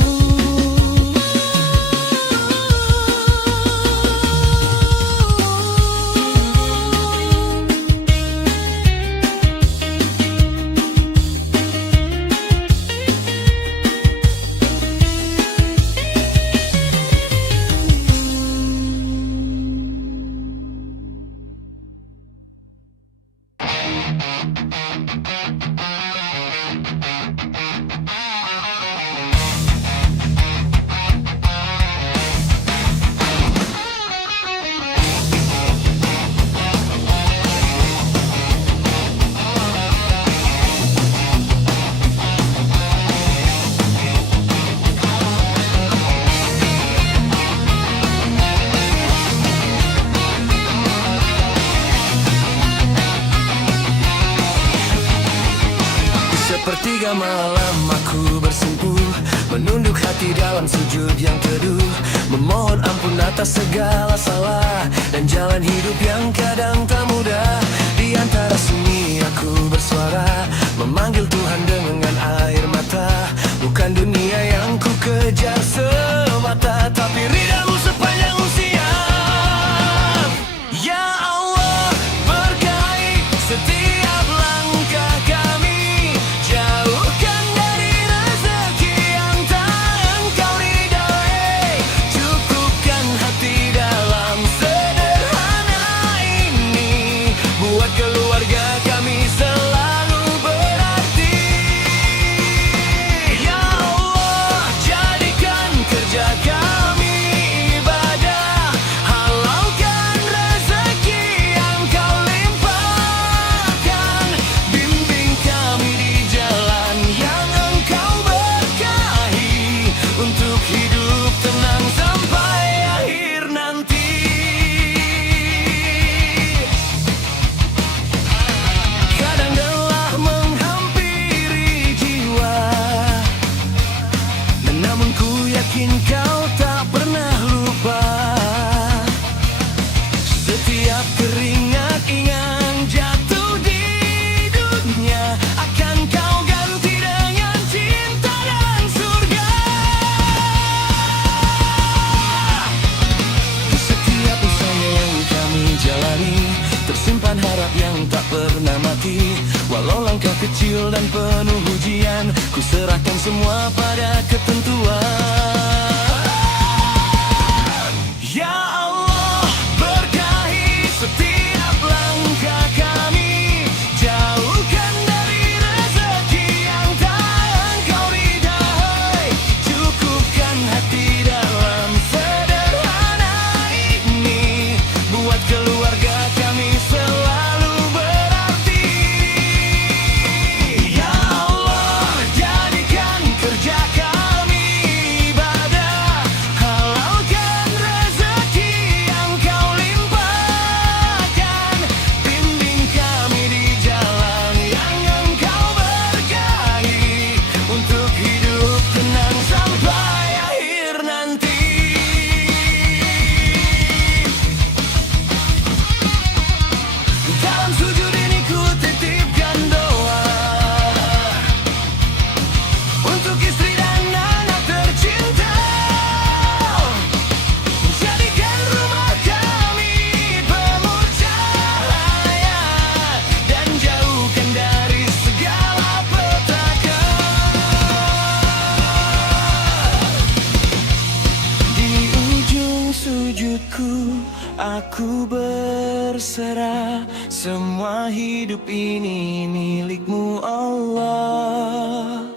Sepertiga malam aku bersimpuh, menunduk hati dalam sujud yang teduh, memohon ampun atas segala salah dan jalan hidup yang kadang tak mudah. Di antara sunyi aku bersuara, memanggil Tuhan dengan air mata. Bukan dunia yang ku kejar semata, tapi ridhamu sepanjang usia. Ya Allah, berkahi setiap langkah kami, jauhkan dari rezeki yang tak Engkau ridhoi. Cukupkan hati dalam sederhana ini, buat keluarga kami selalu berarti. Ya Allah, jadikan kerja kami ibadah, halaukan rezeki yang Kau limpahkan. Bimbing kami di jalan yang Engkau berkahi, untuk hidup tenang sampai akhir nanti. Kadang lelah menghampiri jiwa, namun ku yakin Kau tak pernah lupa. Setiap keringat yang jatuh di dunia, akan Kau ganti dengan cinta dan surga. Setiap usaha yang kami jalani, tersimpan harap yang tak pernah mati. Walau langkah kecil dan penuh ujian, ku serahkan semua pada ketentuan. Ya Allah, berkahi setiap langkah kami, jauhkan dari rezeki yang tak Engkau ridhoi. Cukupkan hati dalam sederhana ini, buat keluarga kami selalu berarti. Ya Allah, jadikan kerja kami ibadah, halaukan rezeki yang Kau limpahkan. Bimbing kami di jalan yang Engkau berkahi, untuk hidup tenang sampai akhir nanti. Dalam sujud ini ku titipkan doa untuk istri dan anak tercinta. Jadikan rumah kami penuh cahaya, dan jauhkan dari segala petaka. Di ujung sujudku Aku berserah, semua hidup ini milik-Mu Allah.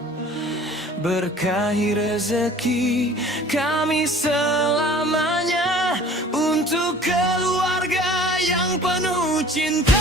Berkahi rezeki kami selamanya, untuk keluarga yang penuh cinta.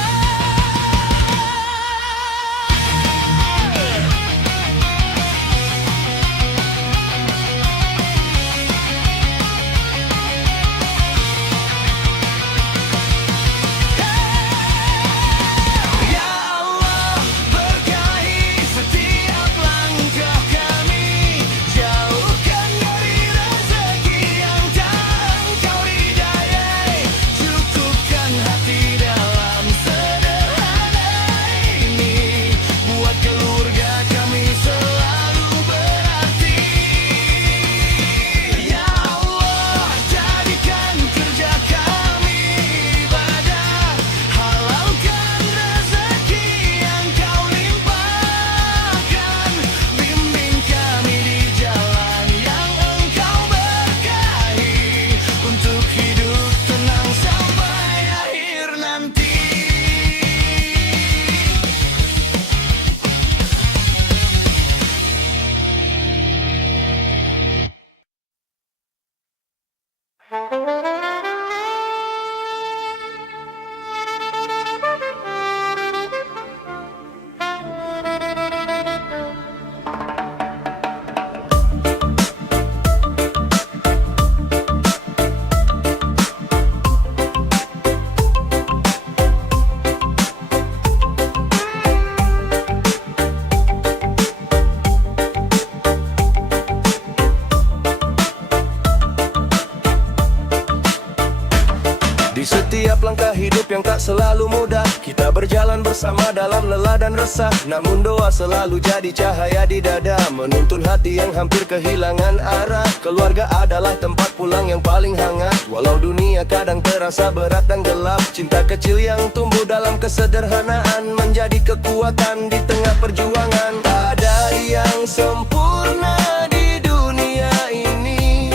Di setiap langkah hidup yang tak selalu mudah, kita berjalan bersama dalam lelah dan resah. Namun doa selalu jadi cahaya di dada, menuntun hati yang hampir kehilangan arah. Keluarga adalah tempat pulang yang paling hangat, walau dunia kadang terasa berat dan gelap. Cinta kecil yang tumbuh dalam kesederhanaan, menjadi kekuatan di tengah perjuangan. Tak ada yang sempurna di dunia ini,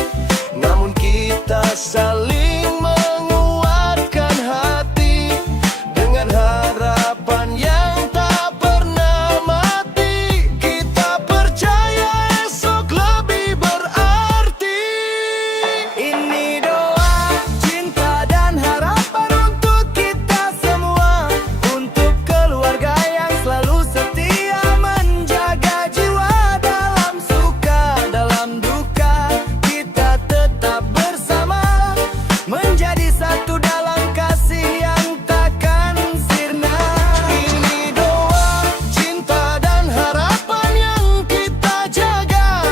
namun kita saling menguatkan hati dengan harapan yang tak pernah mati. Kita percaya esok lebih berarti. Ini doa, cinta dan harapan untuk kita semua, untuk keluarga yang selalu setia, menjaga jiwa dalam suka, dalam duka. Kita tetap bersama, menjadi satu dalam kasih yang takkan sirna. Ini doa, cinta dan harapan yang kita jaga,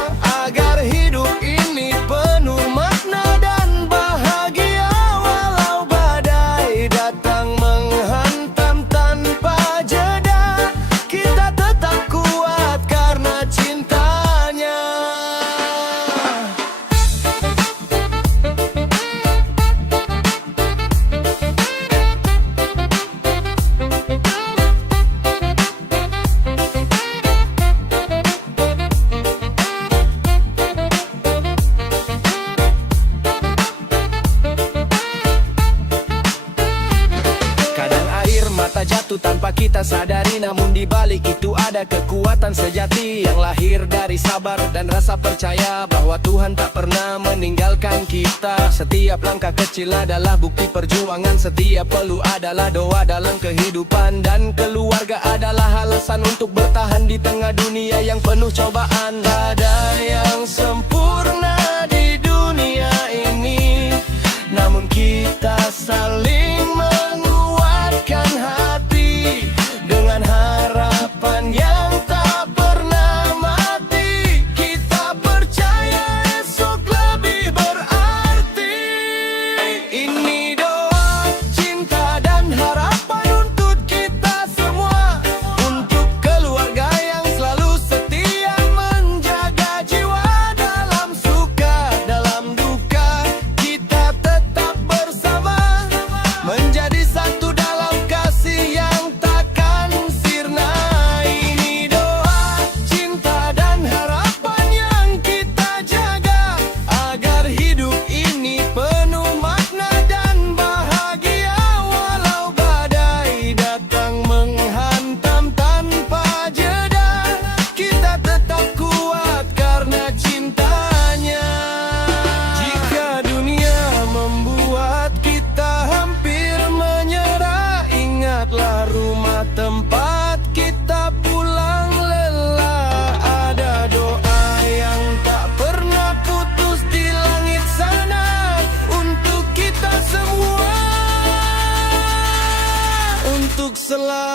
agar hidup ini penuh makna dan bahagia. Walau badai datang menghantam tanpa jeda, kita tetap kuat karena cintanya. Kadang air mata jatuh tanpa kita sadari, namun di balik itu ada kekuatan sejati yang lahir dari sabar dan rasa percaya bahwa Tuhan tak pernah meninggalkan kita. Setiap langkah kecil adalah bukti perjuangan, setiap peluh adalah doa dalam kehidupan, dan keluarga adalah alasan untuk bertahan di tengah dunia yang penuh cobaan. Tak ada yang sempurna di dunia ini, namun kita saling menguatkan hati dengan harapan yang tak pernah mati. Kita percaya esok lebih berarti. Ini doa, cinta dan harapan untuk kita semua, untuk keluarga yang selalu setia, menjaga jiwa dalam suka, dalam duka.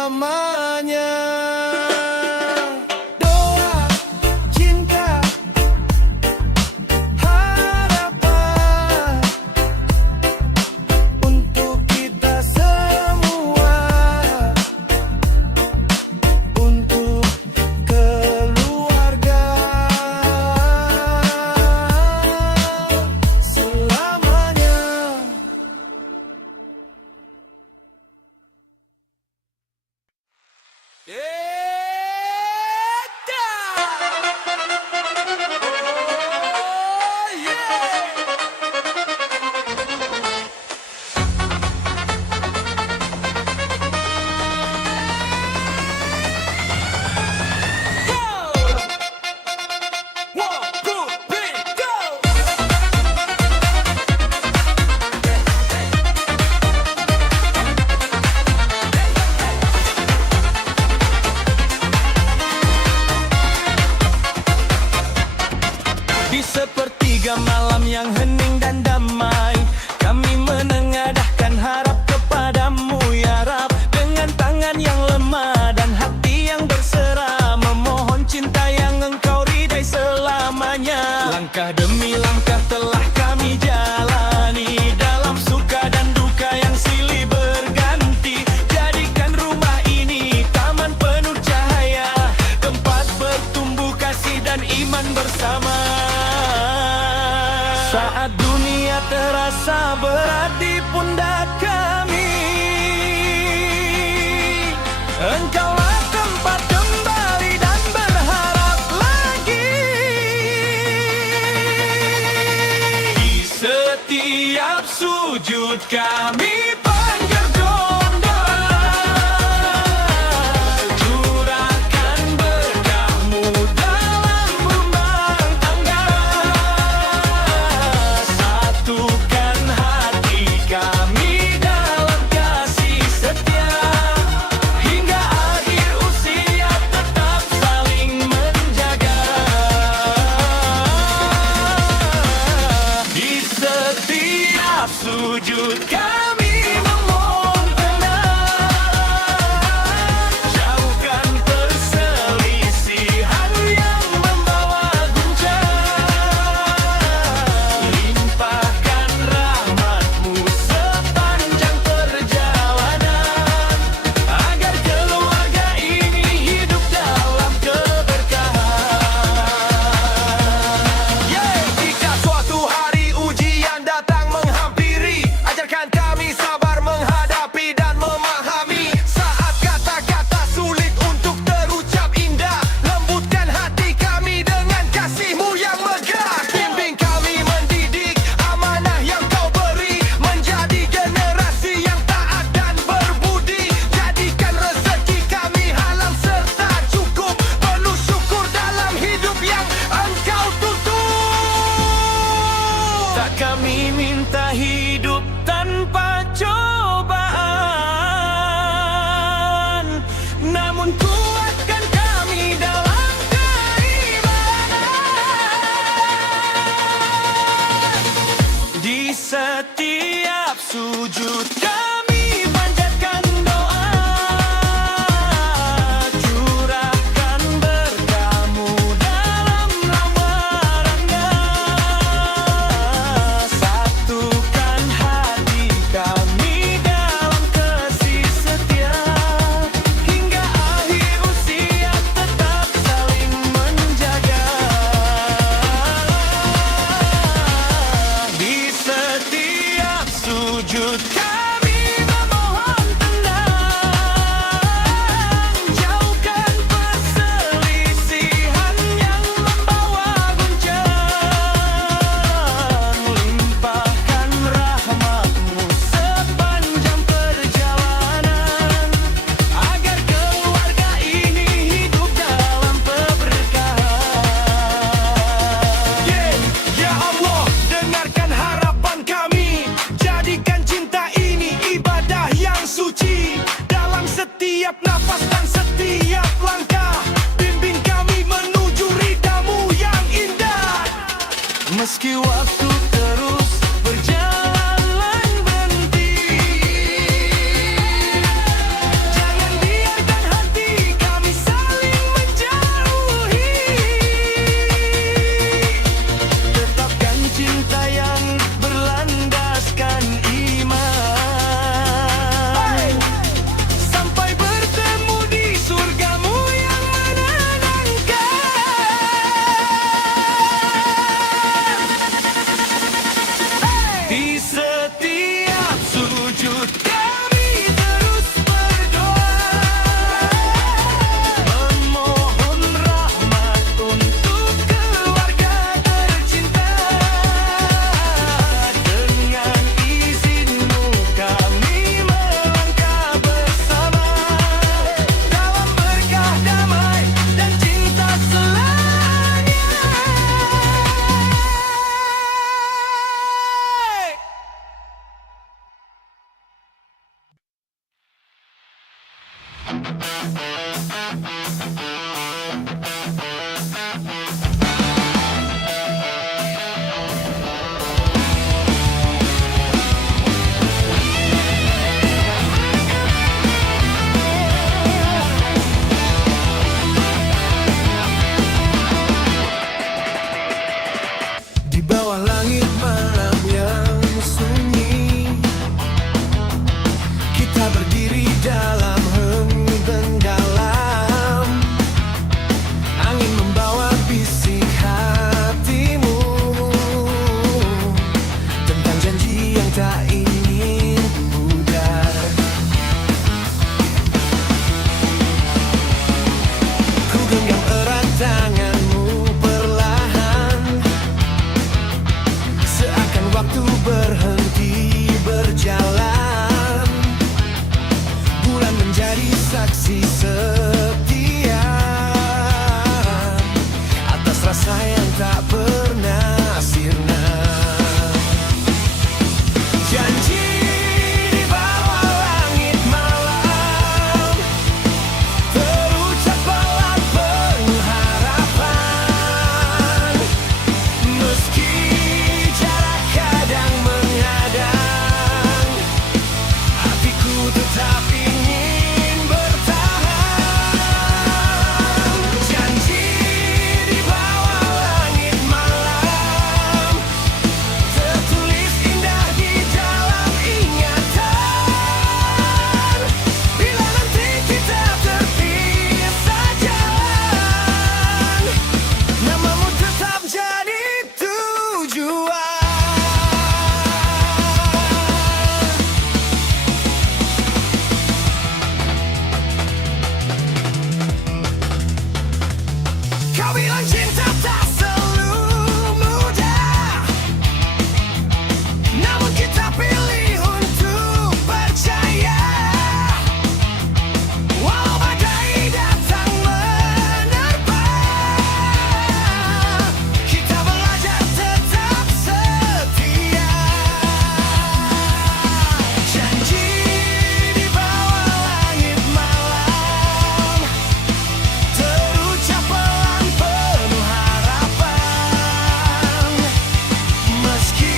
selamanya. Doa, cinta, harapan untuk kita semua, untuk keluarga selamanya. Di sepertiga malam yang hening dan damai, kami menengadahkan harap kepadamu ya Rab. Dengan tangan yang lemah dan hati yang berserah, memohon cinta yang engkau ridai selamanya. Langkah demi langkah telah kami jalani, dalam suka dan duka yang silih berganti. Jadikan rumah ini taman penuh cahaya, tempat bertumbuh kasih dan iman bersama. Saat dunia terasa berat di pundak kami, engkaulah tempat kembali dan berharap lagi. Di setiap sujud kami panjat doa, curahkan berkah-Mu dalam rumah tangga. Satukan hati kami dalam kasih setia, hingga akhir usia tetap saling menjaga. Di setiap sujud kami memohon tenang, jauhkan perselisihan yang membawa guncang. Limpahkan rahmat-Mu sepanjang perjalanan, agar keluarga ini hidup dalam keberkahan. Jika suatu hari ujian datang menghampiri, ajarkan kami sabar menghadapi dan memahami. Saat kata-kata sulit untuk terucap indah, lembutkan hati kami dengan kasih-Mu yang megah. Bimbing kami mendidik amanah yang Kau beri, menjadi generasi yang taat dan berbudi. Jadikan rezeki kami halal serta cukup, penuh syukur dalam hidup yang Engkau tuntun. Tak kami minta hidup tanpa cobaan, namun kuatkan kami dalam keimanan. Di setiap sujud kami panjatkan doa, curahkan berkah-Mu dalam rumah tangga. Satukan hati kami dalam kasih setia, hingga akhir usia tetap saling menjaga. Di setiap sujud kami Di setiap sujud kami terus berdoa, memohon rahmat untuk keluarga tercinta. Dengan izin-Mu kami melangkah bersama dalam berkah damai dan cinta selamanya. Di bawah langit malam yang sunyi, kita berdiri dalam henggang. Angin membawa bisik hatimu tentang janji yang tak ingin pudar. Ku genggam erat tanganmu perlahan, seakan waktu berhenti berjalan. Bulan menjadi saksi setia atas rasa yang tak pernah sirna. Janji di bawah langit malam, terucap pelan penuh harapan. Meski jarak kadang menghadang, hatiku tetap ingin bertahan. Janji di bawah langit malam, tertulis indah di dalam ingatan. Bila nanti kita terpisah jalan, namamu tetap jadi tujuan. Kau bilang cinta tak selalu mudah, namun kita pilih untuk percaya. Walau badai datang menerpa, kita belajar tetap setia. Janji di bawah langit malam, terucap pelan penuh harapan. Meski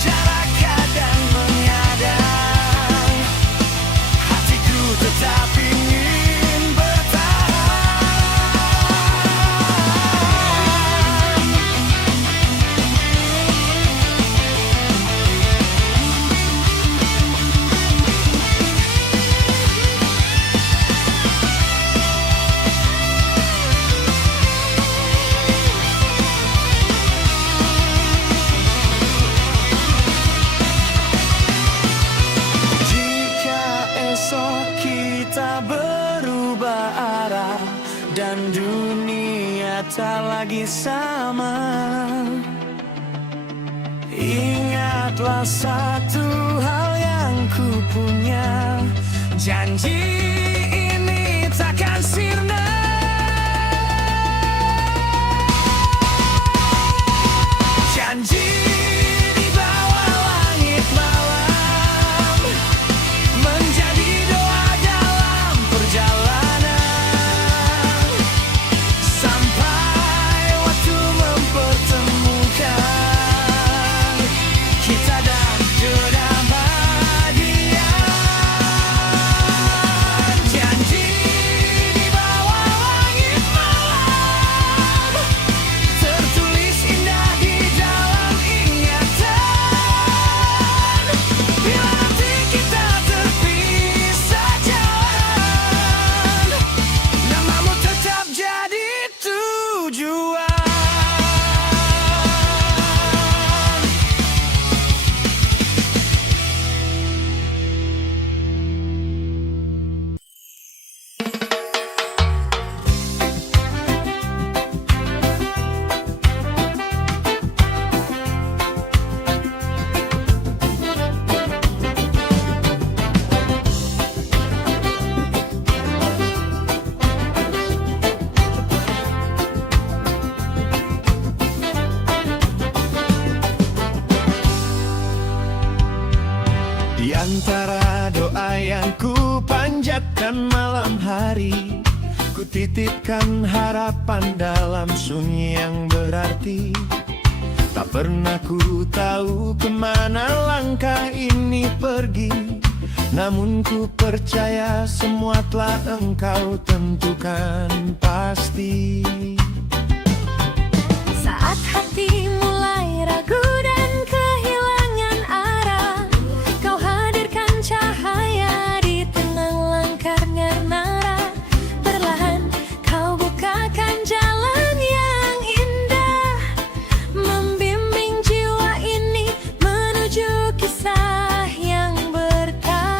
jarak kadang menghadang, hatiku tetap ingin bertahan. Jika esok kita berubah arah dan dunia tak lagi sama, ingatlah satu hal yang ku punya, janji ini takkan sirna. Janji di bawah langit malam, menjadi doa dalam perjalanan, sampai waktu mempertemukan kita dan kedamaian. Di antara doa yang ku panjatkan malam hari, ku titipkan harapan dalam sunyi yang berarti. Tak pernah ku tahu kemana langkah ini pergi, namun ku percaya semua telah engkau tentukan pasti. Saat hati mulai ragu dan kehilangan arah, kau hadirkan cahaya di tengah langkah nara. Perlahan kau bukakan jalan yang indah, membimbing jiwa ini menuju kisah yang berkah.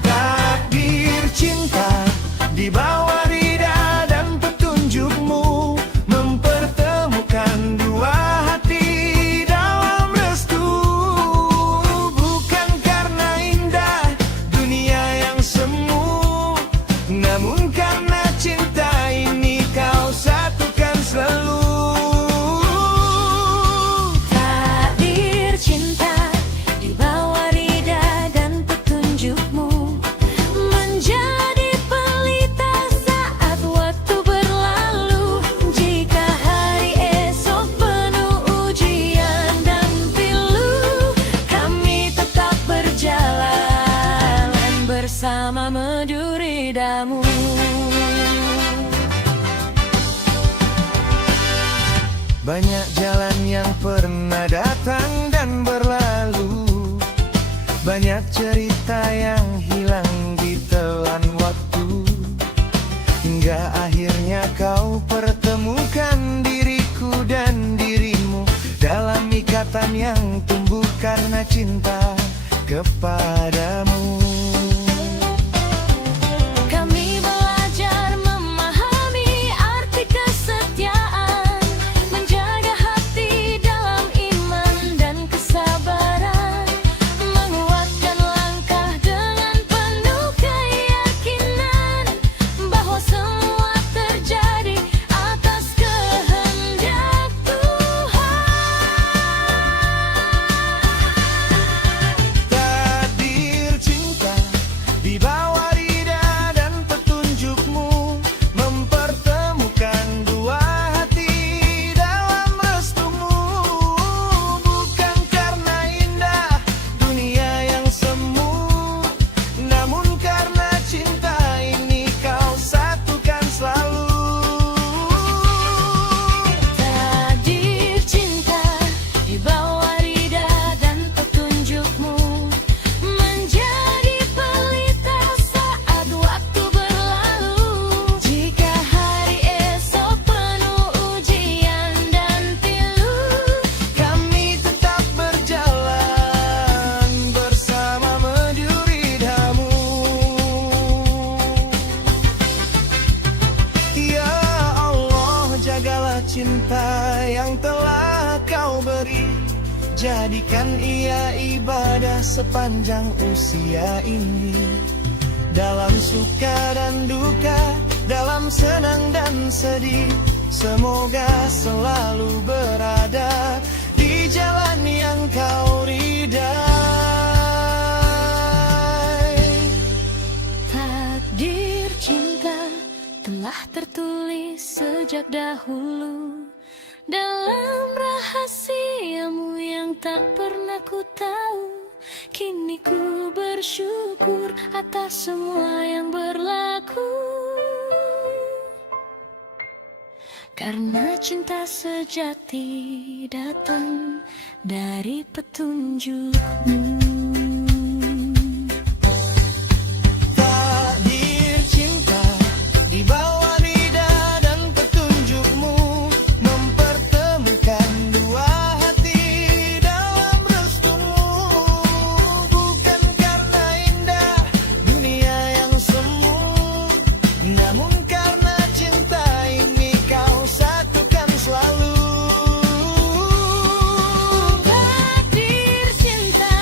Takdir cinta di bawah rida dan petunjukmu, mempertemukan dua hati dalam restu. Bukan karena indah dunia yang semu, namun karena cinta ini kau satukan selalu. Takdir cinta di bawah rida dan petunjukmu, menjadi pelita saat waktu berlalu. Jika hari esok penuh ujian dan pilu, kami tetap berjalan bersama meduridamu. Banyak jalan yang pernah datang dan berlalu, banyak cerita yang hilang di telan waktu, hingga akhirnya kau pertemukan diriku dan dirimu dalam ikatan yang tumbuh karena cinta kepadamu. Kami belajar memahami arti kesetiaan, menjaga hati dalam iman dan kesabaran, menguatkan langkah dengan penuh keyakinan bahwa semua terjadi atas kehendak Tuhan. Takdir cinta di bawah rida dan petunjukmu, mempertemukan dua hati dalam restumu. Bukan karena indah dunia yang semu, namun karena cinta ini kau satukan selalu. Takdir cinta di bawah rida dan petunjukmu, menjadi pelita saat waktu berlalu. Jika hari esok penuh ujian dan pilu, Kami tetap berjalan bersama meduridamu. Ya Allah, jagalah cinta yang telah kau beri, jadikan ia ibadah sepanjang usia ini. Dalam suka dan duka, dalam senang dan sedih, semoga selalu berada di jalan yang kau ridai. takdir cinta telah tertulis sejak dahulu dalam rahasiamu yang tak pernah ku tahu. Kini ku bersyukur atas semua yang berlaku, karena cinta sejati datang dari petunjukmu. Takdir cinta di bawah rida dan petunjukmu, mempertemukan dua hati dalam restumu. Bukan karena indah dunia yang semu, namun karena cinta ini kau satukan selalu. Takdir cinta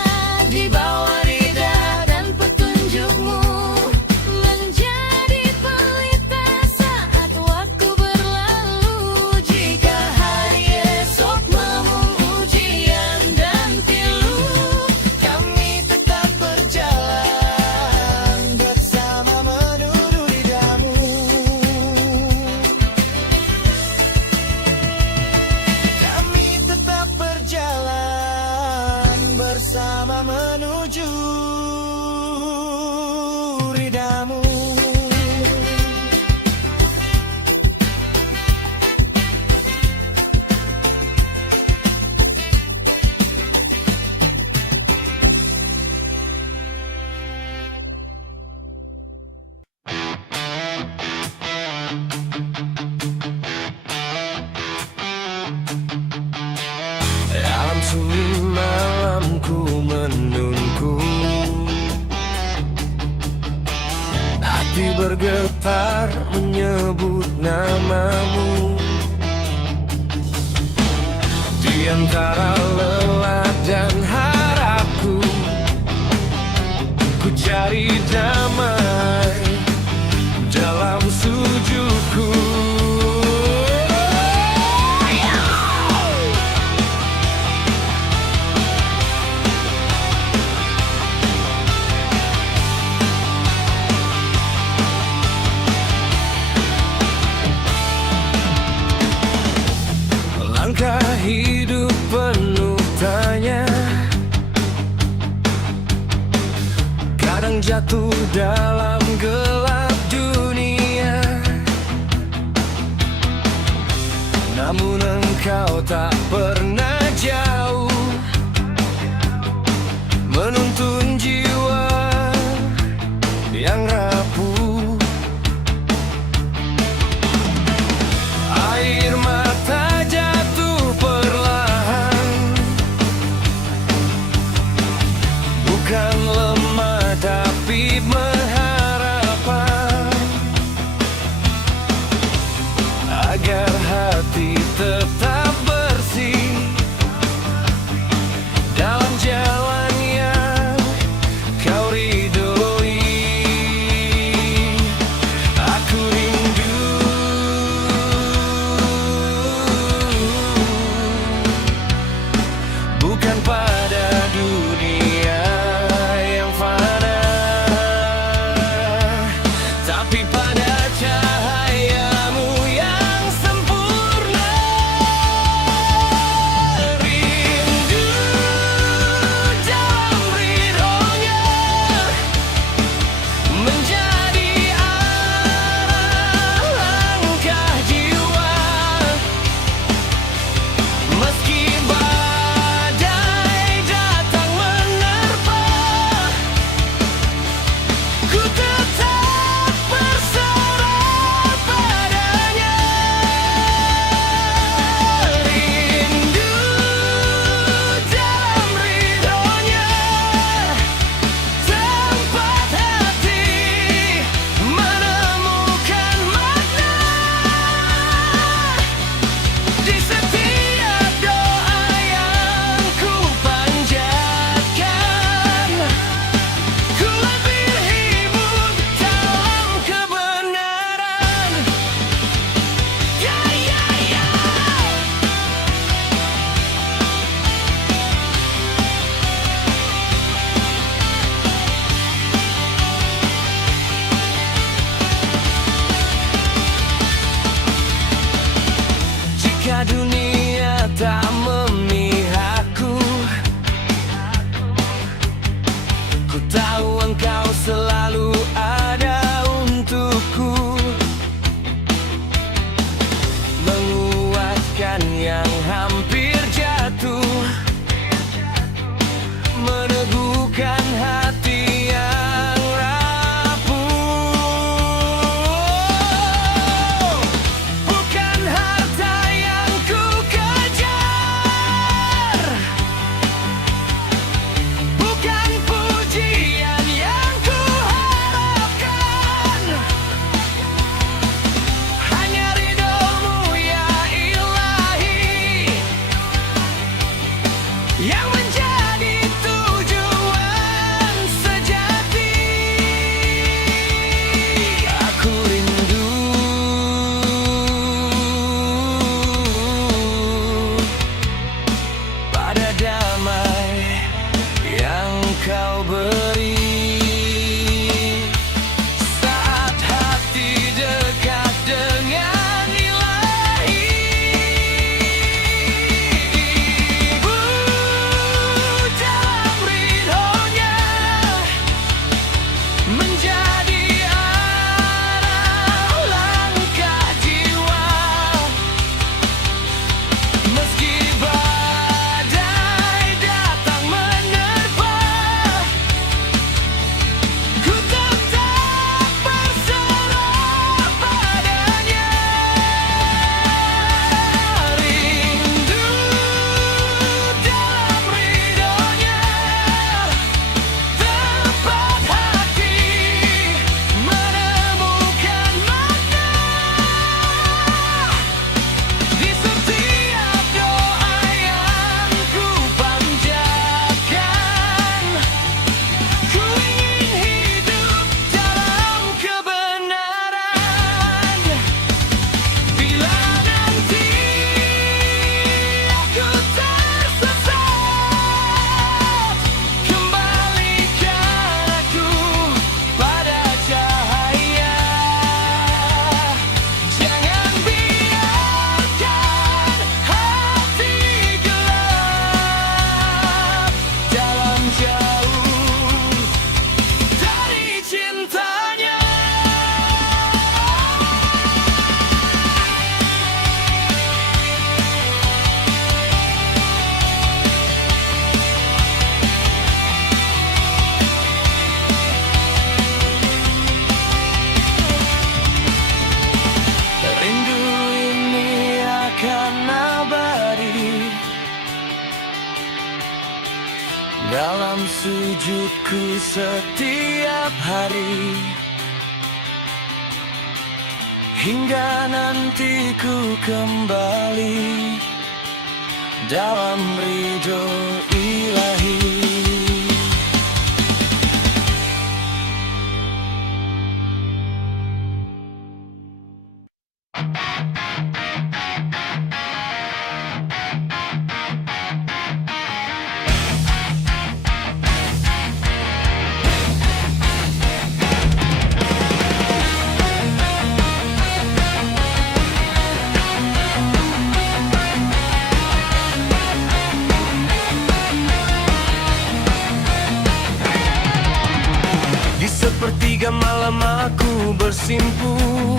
Satu malam ku menunggu, hati bergetar menyebut namamu. Di antara lelah dan harapku, ku cari damai dalam sujudku. Langkah hidup penuh tanya, kadang jatuh dalam gelap dunia. Namun engkau tak pernah jauh, menuntun jiwa yang rapuh. Air mata jatuh perlahan, bukan lemah tapi pengharapan, agar hati tetap bersih dalam jalan yang kau ridhoi. Aku rindu bukan pada dunia yang fana, tapi pada cahayamu yang sempurna. Rindu dalam ridhonya menjadi arah langkah jiwa. Meski badai datang menerpa, ku tetap berserah padanya. Rindu dalam ridhonya, tempat hati menemukan makna. Di setiap doa yang ku panjatkan, ku lebih hidup dalam kebenaran. Ya, ya, ya. Jika dunia tak memihakku, ku tahu engkau selalu ada untukku, menguatkan yang hampir jatuh, meneguhkan hati yang rapuh. Bukan harta yang ku kejar, bukan pujian yang ku harapkan, hanya ridhomu ya Ilahi yang menjadi tujuan sejati. Aku rindu pada damai yang kau beri saat hati dekat dengan Ilahi. Ibu dalam ridhonya menjadi arah langkah jiwa. Meski badai dalam sujudku setiap hari, hingga nanti ku kembali dalam ridho ilahi. Di sepertiga malam aku bersimpuh,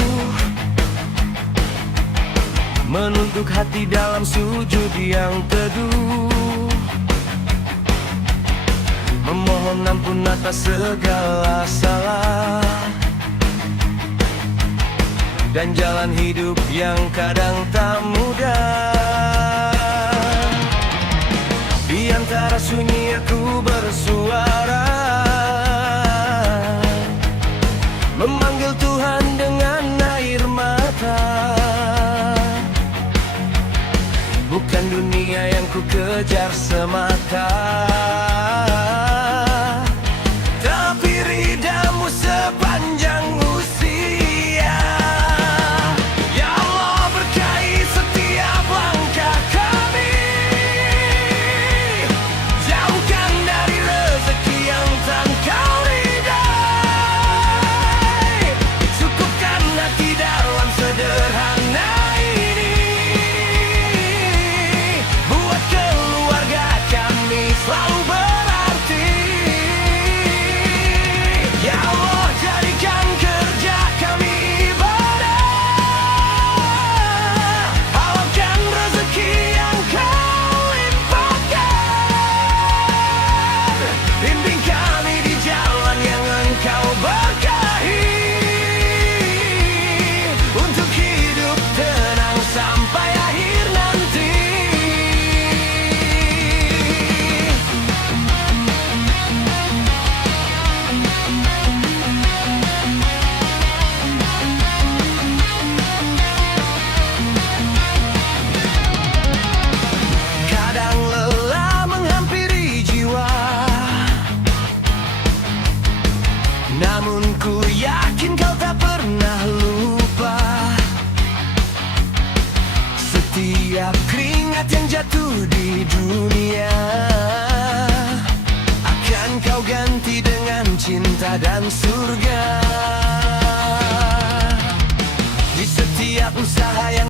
menunduk hati dalam sujud yang teduh, memohon ampun atas segala salah dan jalan hidup yang kadang tak mudah. Di antara sunyi aku bersuara, memanggil Tuhan dengan air mata. Bukan dunia yang ku kejar semata, tapi ridamu sepanjang usia. Ya Allah, berkahi setiap langkah kami, jauhkan dari rezeki yang tak Kau ridai. Cukupkan hati dalam sederhana ini, buat keluarga kami selalu berarti. Ya Allah, jadikan kerja kami ibadah, halaukan rezeki yang Kau limpahkan. Bimbing kami di jalan yang Engkau berkahi, untuk hidup tenang sampai akhir nanti. Kadang lelah menghampiri jiwa, namun ku yakin Kau tak pernah lupa. Setiap keringat yang jatuh di dunia akan Kau ganti dengan cinta dan surga. Di setiap usaha yang